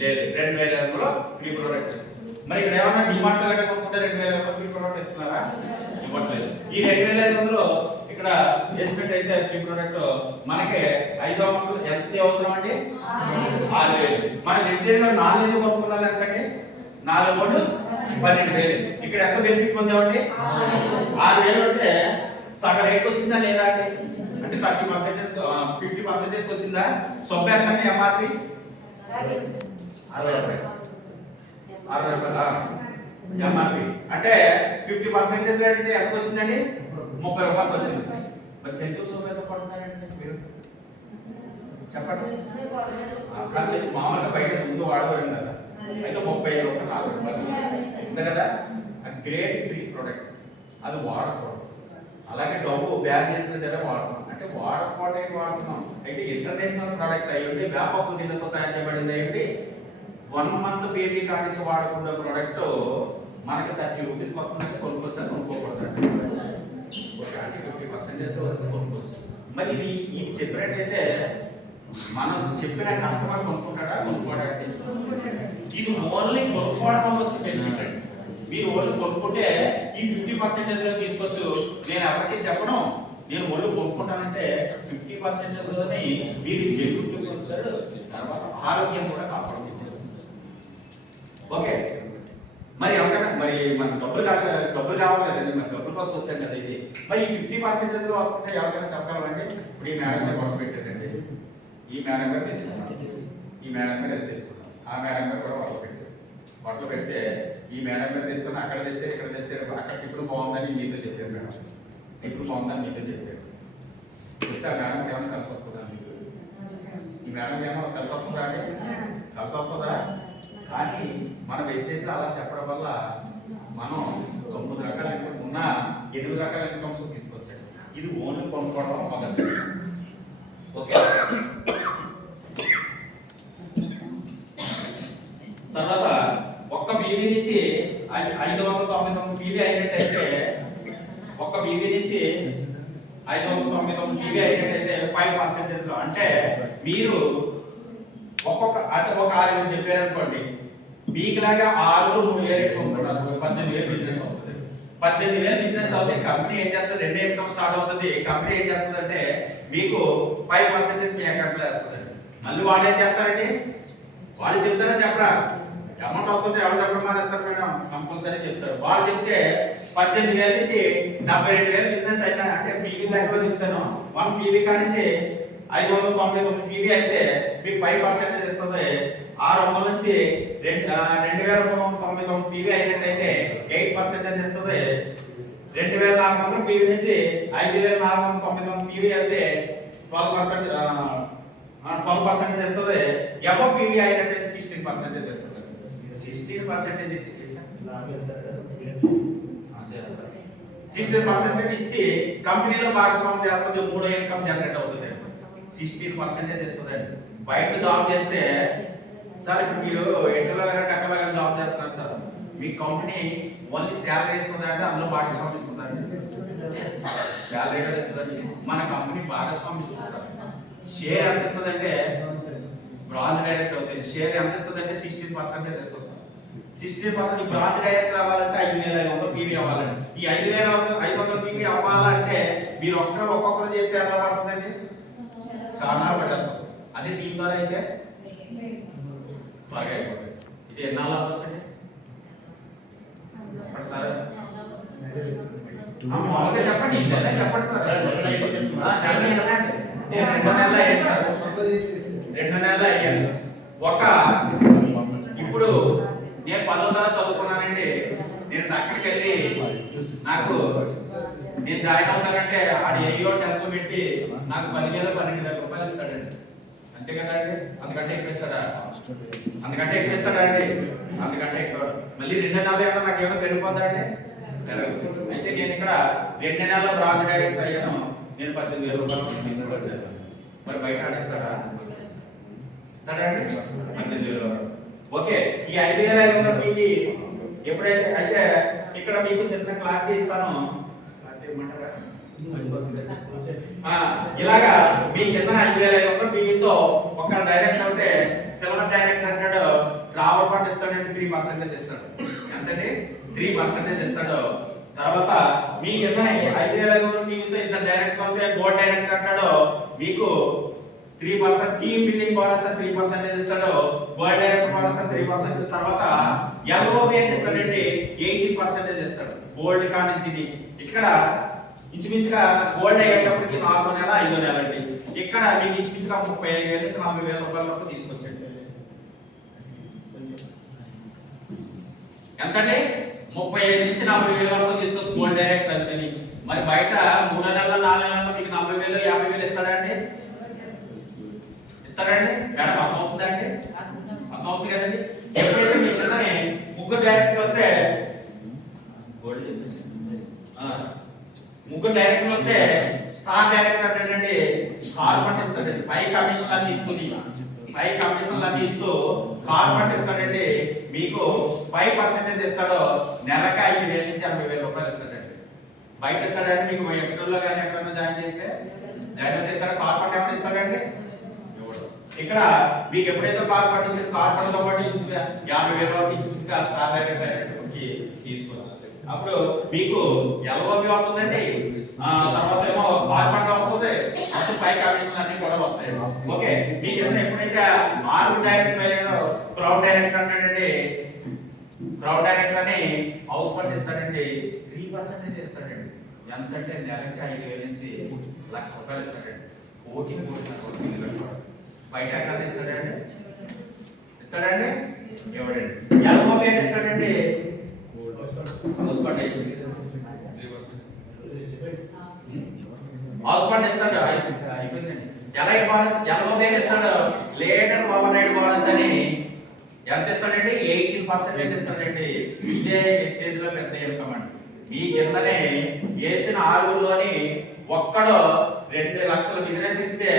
లేదు, 2000లో ఫ్రీ ప్రోడక్ట్ ఇస్తుంది. మరి ఇక్కడ ఏమన్నా డిమార్ట్ లో గట్రా కొనుక్కుంటే 2000 ఫ్రీ ప్రోడక్ట్ ఇస్తున్నారా? ఇవ్వట్లేదు. ఈ 2500లో ఇక్కడ ఎస్టిమేట్ అయితే ఫ్రీ ప్రోడక్ట్ మనకి 500 ఎంత సేవ్ అవుతున్నాం అంటే 6000. మన నెక్స్ట్ లో 4 నెలలు కొనుక్కున్నది ఎంతంటే 4 3 12000. ఇక్కడ ఎంత బెనిఫిట్ పొందామండి? 6000 అంటే సగం రేట్ వచ్చిందా లేదా అంటే 30% 50% వచ్చిందా? సొబ్బు ఎంత అంటే ఎంఆర్పి 60 రూపాయలు. ఎంఆర్పి అంటే 50% రేట్ అంటే ఎంత వచ్చిందండి? 30 రూపాయలకు వచ్చింది. మరి సెంచూర్ సోప్ ఎంత పడుతున్నారండి మీరు చెప్పండి? మామూలుగా బయట ముందు వాడేవారు కదా, అయితే 35 రూపాయలు 40 రూపాయలు ఉంది కదా. గ్రేడ్ 3 ప్రోడక్ట్ అది వాడకూడదు. అలాగే డబ్బు బ్యాన్ చేసిన దగ్గర వాడుతున్నాం అంటే వాడకపోవడానికి వాడుతున్నాం. అయితే ఇంటర్నేషనల్ ప్రోడక్ట్ అయ్యింది, వేప పుదీనాతో తయారు చేయబడింది అయ్యింది. 1 మంత్ బేబీ కానించి వాడకుండా ప్రోడక్ట్ మనకి 30 రూపీస్కి వస్తుందంటే కొనుక్కోవచ్చు, కొనుక్కోకూడదు. 50% వరకు కొనుక్కోవచ్చు. మరి ఇది చెప్పినట్టయితే మనం చెప్పిన కస్టమర్ కొనుక్కుంటాడా? కొనుక్కోవడానికి ఇది ఓన్లీ కొనుక్కోవడం వచ్చి బెనిఫిట్ అండి. మీరు ఓన్లీ కొనుక్కుంటే ఈ 50% తీసుకోవచ్చు. నేను ఎవరికి చెప్పను, నేను ఒళ్ళు కొనుక్కుంటానంటే 50%లోని మీరు బెనిఫిట్ పొందుతారు, తర్వాత ఆరోగ్యం కూడా కాపాడుతుంది. ఓకే, మరి ఎవరికైనా మరి మన డబ్బులు కావాలి కదండి, మరి డబ్బుల కోసం వచ్చాను కదా ఇది. మరి ఈ 50% వస్తుంటే ఎవరికైనా చెప్పగలమండి? ఇప్పుడు ఈ మేడం గారు కొట్ట పెట్టారండి, ఈ మేడం గారు తెచ్చుకున్నాం, ఈ మేడం గారు అది తెచ్చుకున్నాం, ఆ మేడం గారు కూడా వాళ్ళు పెట్టారు. బట్టలు పెడితే ఈ మేడం గారు తెచ్చుకుని అక్కడ తెచ్చారు, ఇక్కడ తెచ్చారు, అక్కడ ఇప్పుడు బాగుందని మీతో చెప్పారు మేడం, ఇప్పుడు బాగుందని మీతో చెప్పారు. చెప్తే ఆ మేడంకి ఏమైనా కలిసి వస్తుందా? మీకు ఈ మేడం ఏమో కలిసి వస్తుందా అండి? కలిసి వస్తుందా? కానీ మన వెస్టేజ్ అలా చెప్పడం వల్ల మనం 9 రకాల ఇన్కమ్ ఉన్న 8 రకాల ఇన్కమ్స్ తీసుకొచ్చాడు. ఇది ఓన్లీ కొనుక్కోవడం మొదటి. ఓకే, తర్వాత ఒక్క బీవీ నుంచి 599 బీవీ అయినట్టయితే, ఒక్క బీవీ నుంచి 599 బీవీ అయినట్టయితే 5% అంటే మీరు ఒక్కొక్క అంటే ఒక 6 చెప్పారనుకోండి, మీకు లాగా 6 3,000 కొనుక్కోవడానికి 18,000 బిజినెస్ అవుతుంది. 18,000 బిజినెస్ అవుతే కంపెనీ ఏం చేస్తుంది? 2 ఇన్కమ్ స్టార్ట్ అవుతుంది. కంపెనీ ఏం చేస్తుందంటే మీకు 5% మీ అకౌంట్లో వేస్తుందండి. మళ్ళీ వాళ్ళు ఏం చేస్తారండి? వాళ్ళు చెప్తారా చెప్పరా? అమౌంట్ వస్తుంటే ఎవరు చెప్పడం మానేస్తారు మేడం? కంపల్సరీ చెప్తారు. వాళ్ళు చెప్తే 18,000 నుంచి 72,000 బిజినెస్ అయినా అంటే పీవీ లెక్కలో చెప్తాను. 1 పీవీ కాడి నుంచి 599 పీవీ అయితే మీకు 5% ఇస్తుంది. 600 నుంచి 2,299 పీవీ అయినట్టయితే 8% ఇస్తుంది. 2,400 పీవీ నుంచి 5,499 పీవీ అయితే 12% ఇస్తుంది. ఎబో పీవీ అయినట్టయితే 16% ఇస్తుంది. 16% ఇచ్చి 16% ఇచ్చి కంపెనీలో భాగస్వామ్యం చేస్తుంది. 3 ఇన్కమ్ జనరేట్ అవుతుంది. 16% ఇస్తుందండి. బయట జాబ్ చేస్తే సార్ ఇప్పుడు మీరు ఎట్లా టక్కలా జాబ్ చేస్తున్నారు సార్, మీ కంపెనీ ఓన్లీ శాలరీ ఇస్తుంది అంటే అందులో భాగస్వామ్యం ఇస్తుందండి. శాలరీ కదా ఇస్తుందండి. మన కంపెనీ భాగస్వామ్యం ఇస్తుంది. షేర్ ఎంత ఇస్తుందంటే బ్రాంచ్ డైరెక్టర్ అవుతుంది. షేర్ ఎంత ఇస్తుందంటే 16% ఇస్తుంది. 16% బ్రాంచ్ డైరెక్టర్ అవ్వాలంటే 5,500 పీవీ అవ్వాలండి. ఈ 5,500 పీవీ అవ్వాలంటే మీరు ఒక్కొక్కరు చేస్తే ఎలా పడుతుందండి? చాలా పడేస్తారు. అదే టీం ద్వారా అయితే బాగా అయిపోతుంది. ఇది ఎన్నాళ్ళు అవ్వచ్చండి? సార్ మామూలుగా చెప్పండి, చెప్పండి సార్. 2 నెలలు అయ్యాను. ఒక ఇప్పుడు నేను 10వ తరగతి చదువుకున్నానండి. నేను అక్కడికి వెళ్ళి నాకు నేను జాయిన్ అవుతానంటే ఆడు ఏయో టెస్ట్ పెట్టి నాకు 10,000 12,000 రూపాయలు ఇస్తాడండి. అంతే కదండి? అందుకంటే ఎక్కువ ఇస్తాడా? అందుకంటే ఎక్కువ ఇస్తాడా అండి? అందుకంటే ఎక్కువ. మళ్ళీ 2 నెలలు ఏమన్నా నాకు ఏమైనా పెరిగిపోద్దా అండి? పెరగదు. అయితే నేను ఇక్కడ 2 నెలల బ్రాంచ్ డైరెక్టర్ అయ్యాను. నేను 18,000 రూపాయలు తీసుకుంటాను. మరి బయట ఆడిస్తాడా? ఇస్తాడా అండి? 18,000. ఓకే, ఈ 5,500 పీవీ ఎప్పుడైతే అయితే ఇక్కడ మీకు చిన్న క్లారిటీ ఇస్తాను. ఇలాగా మీ కింద 5,500 పీవీతో ఒక డైరెక్టర్ అయితే సిల్వర్ డైరెక్టర్ అంటాడు, ట్రావెల్ ఫండ్ ఇస్తాడంటే 3% ఇస్తాడు. ఎంతండి? 3% ఇస్తాడు. తర్వాత మీ కింద 5,500 పీవీతో 2 డైరెక్టర్ అయితే గోల్డ్ డైరెక్టర్ అంటాడు, మీకు 3% టీమ్ బిల్డింగ్ బోనస్ 3% ఇస్తాడు. Gold director bonus 3%. తర్వాత ఎల్ఓబి అని ఇస్తాడండి, 80% ఇస్తాడు. గోల్డ్ కాడి నుంచి ఇక్కడ ఇంచుమించుగా గోల్డ్ అయ్యేటప్పటికి 4వ నెల 5వ నెల అండి. ఇక్కడ మీకు ఇంచుమించుగా 35,000 నుంచి 40,000 రూపాయల వరకు తీసుకొచ్చండి. ఎంతండి? 35,000 నుంచి 40,000 వరకు తీసుకొచ్చి గోల్డ్ డైరెక్ట్ అంతని. మరి బయట 3 నెలల 4 నెలల మీకు 40,000 50,000 ఇస్తాడా అండి? ఇస్తాడా అండి? మేడం అర్థమవుతుందా అండి? అర్థమవుతుంది కదండి? ఎప్పుడైతే మీ కిందనే 3 డైరెక్టర్లు వస్తే గోల్డ్ 3 డైరెక్టర్లు వస్తే స్టార్ డైరెక్టర్ అంటేనండి కార్పొరేట్ ఇస్తాడండి. పై కమిషన్లు అన్ని ఇస్తుంది. పై కమిషన్లు అన్ని ఇస్తూ కార్పొరేట్ ఇస్తాడండి. మీకు 5% ఇస్తాడు. నెలకి 5,000 నుంచి 60,000 రూపాయలు ఇస్తాడండి. బయట ఇస్తాడండి. మీకు ఎక్కడో కానీ ఎక్కడన్నా జాయిన్ చేస్తే జాయిన్ అయితే ఇస్తాడు. కార్పొరేట్ ఏమైనా ఇస్తాడండి? ఇక్కడ మీకు ఎప్పుడైతే కార్పొరేట్ ఇచ్చిన కార్పొరేట్ తో పాటు 50,000 వరకు ఇంచుమించుగా స్టార్ డైరెక్టర్కి తీసుకోవచ్చు. అప్పుడు మీకు ఎల్ఓబి వస్తుందండి. తర్వాత ఏమో కార్పొరేట్ వస్తుంది. మొత్తం పై కమిషన్లు అన్ని కూడా వస్తాయి. ఓకే, మీకు ఎప్పుడైతే 6 డైరెక్టర్ అయ్యారో క్రౌడ్ డైరెక్టర్ అంటాడండి, క్రౌడ్ డైరెక్టర్ అని హౌస్ పని ఇస్తాడండి 3% ఇస్తాడండి. ఎంతంటే నెలకి 5,000 నుంచి 1,00,000 రూపాయలు ఇస్తాడండి. కోటి బిల్లు కట్టుకోవడం. బయట ఎక్కడ ఇస్తాడండి? ఎవడండి? ఎల్ఓబి అని ఇస్తాడండి. హౌస్ ఫండ్ ఇస్తాడు. అయిపోయిందండి. ఎలైట్ బోనస్ ఎల్ఓబి అని ఇస్తాడు. లేటర్ ఓవర్ నైట్ బోనస్ అని ఎంత ఇస్తాడండి? 18% ఇస్తాడండి. ఇదే స్టేజ్ లో పెద్ద ఇన్కమ్ అండి. ఈ కిందనే వేసిన 6లోని ఒక్కడు 2 లక్షల బిజినెస్ ఇస్తే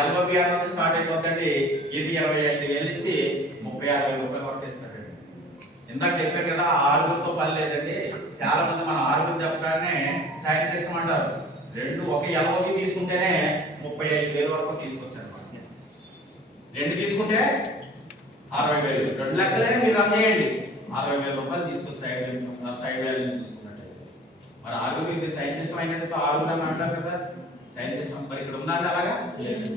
ఎల్ఓబి అన్నది స్టార్ట్ అయిపోద్దండి. ఇది 25,000 ఇచ్చి 36,000 రూపాయలు వరకు ఇస్తాడండి. ఇందాక చెప్పారు కదా 6తో పని లేదండి. చాలా మంది మన 6 చెప్పడానే సైన్స్ సిస్టమ్ అంటారు. ఒక ఎల్ఓబి తీసుకుంటేనే 35,000 వరకు తీసుకొచ్చారు. 2 తీసుకుంటే 60,000. 2 లెక్కలే మీరు అందేయండి. 60,000 రూపాయలు తీసుకొచ్చి సైడ్ వాల్యూ తీసుకున్నట్టు. మరి 6 ఇది సైన్స్ సిస్టమ్ అయినట్టు 6 అని అంటారు కదా సైన్స్ సిస్టమ్. మరి ఇక్కడ ఉందంటే అలాగా లేదు.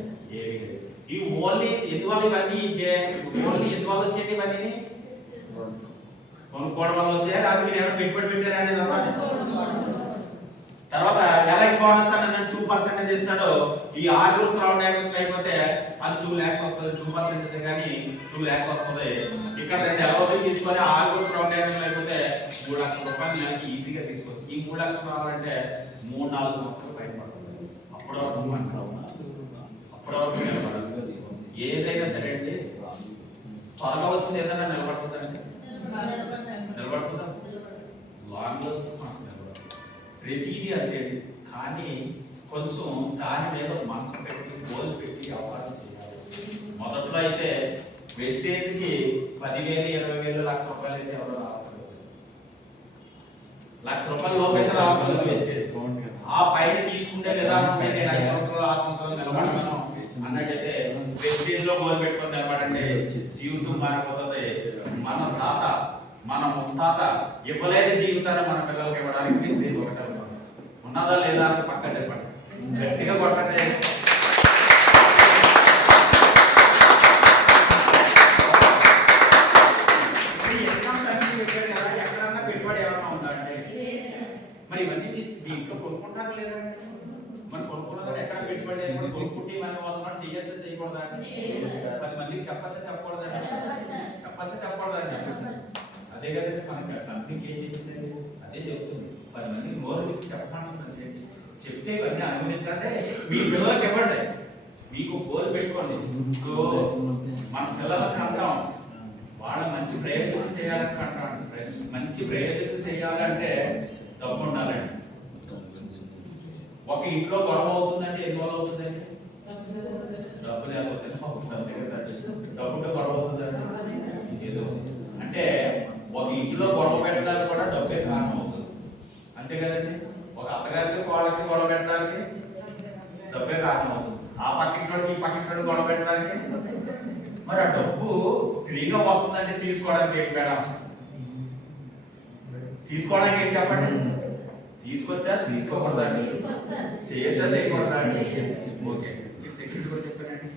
ఈ ఓన్లీ ఎందువల్ల ఇవన్నీ ఓన్లీ ఎందువల్ల వచ్చేది ఇవన్నీ? కొనుక్కోవడం వల్ల వచ్చాయా లేకపోతే మీరు ఏమైనా పెట్టుబడి పెట్టారా అనేది అన్నమాట. తర్వాత ఎలైట్ బోనస్ అని 2% ఇస్తాడు. ఈ 6 క్రౌడ్ డైరెక్ట్ అయిపోతే అది 2 lakhs వస్తుంది. 2% కానీ 2 lakhs వస్తుంది. ఇక్కడ 2 ఎల్ఓబి తీసుకొని 6 క్రౌడ్ డైరెక్ట్ అయిపోతే 3 లక్షల రూపాయలు నెలకి ఈజీగా తీసుకోవచ్చు. ఈ 3 లక్షలు రావాలంటే 3-4 సంవత్సరాలు పైన పడుతుంది. అప్పటి వరకు నిలబడదు. ఏదైనా సరే అండి త్వరగా వచ్చింది ఏదైనా నిలబడుతుందండి. నిలబడుతుందా? లాంగ్ లో వచ్చి మాకు నిలబడదు. ప్రతిదీ అంతే. కానీ కొంచెం దాని మీద మనసు పెట్టి గోల్ పెట్టి వ్యాపారం చేయాలి. మొదట్లో అయితే వెస్టేజ్కి 10,000, 20,000, 1,00,000 రూపాయలు అయితే ఎవరు రావట్లేదు. 1,00,000 రూపాయల లోపు అయితే రావట్లేదు వెస్టేజ్. ఆ పైన తీసుకుంటే విధానం అయితే 5 సంవత్సరాలు 6 సంవత్సరాలు నిలబడతాను అన్నట్టయితే వెస్టేజ్ లో గోల్ పెట్టుకొని నిలబడండి. జీవితం మారిపోతుంది. మన తాత మన ముత్తాత ఇవ్వలేని జీవితాన్ని మన పిల్లలకి ఇవ్వడానికి వెస్టేజ్ ఒకటే ఉన్నదా లేదా అని పక్క చెప్పండి. గట్టిగా కొట్టండి. ఎక్కడన్నా పెట్టుబడి ఏమన్నా ఉందా అంటే మరి ఇవన్నీ మీ ఇంట్లో కొనుక్కుంటారా లేదా? మరి కొనుక్కున్నా ఎక్కడ పెట్టుబడి లేకుండా కొనుక్కుంటే ఇవన్నీ వస్తున్నాడు చేయొచ్చా చేయకూడదా? 10 మందికి చెప్పచ్చా చెప్పకూడదండి? చెప్పకూడదండి. అదే కదండి మనకి కంపెనీకి ఏం చెప్తుంది? అదే చెప్తుంది. 10 మందికి నోరు చెప్పమంటుందంటే చెప్తే ఇవన్నీ అనుభవించండి. మీ పిల్లలకి ఇవ్వండి. మీకు గోల్ పెట్టుకోండి. మన పిల్లలకి అంటాం వాళ్ళ మంచి ప్రయోజనం చేయాలని అంటాం. మంచి ప్రయోజనం చేయాలంటే డబ్బు ఉండాలండి. ఒక ఇంట్లో గొడవ అవుతుందంటే ఎన్ని రోజులు అవుతుందండి? డబ్బు లేకపోతే డబ్బుతో గొడవ అవుతుందండి. ఏదో అంటే ఒక ఇంట్లో గొడవ పెట్టడానికి కూడా డబ్బే కారణం అవుతుంది. అంతే కదండి. ఒక అత్తగారికి కోళ్ళకి గొడవ పెట్టడానికి డబ్బే కారణం అవుతుంది. ఆ పక్కింట్లోకి ఈ పక్కింట్లో గొడవ పెట్టడానికి మరి ఆ డబ్బు ఫ్రీగా వస్తుందంటే తీసుకోవడానికి ఏంటి మేడం? తీసుకోవడానికి ఏంటి చెప్పండి? తీసుకొచ్చా తీసుకోకూడదండి? చేయొచ్చా చేయకూడదండి? ఓకే సెక్యూరిటీ కూడా చెప్పానండి.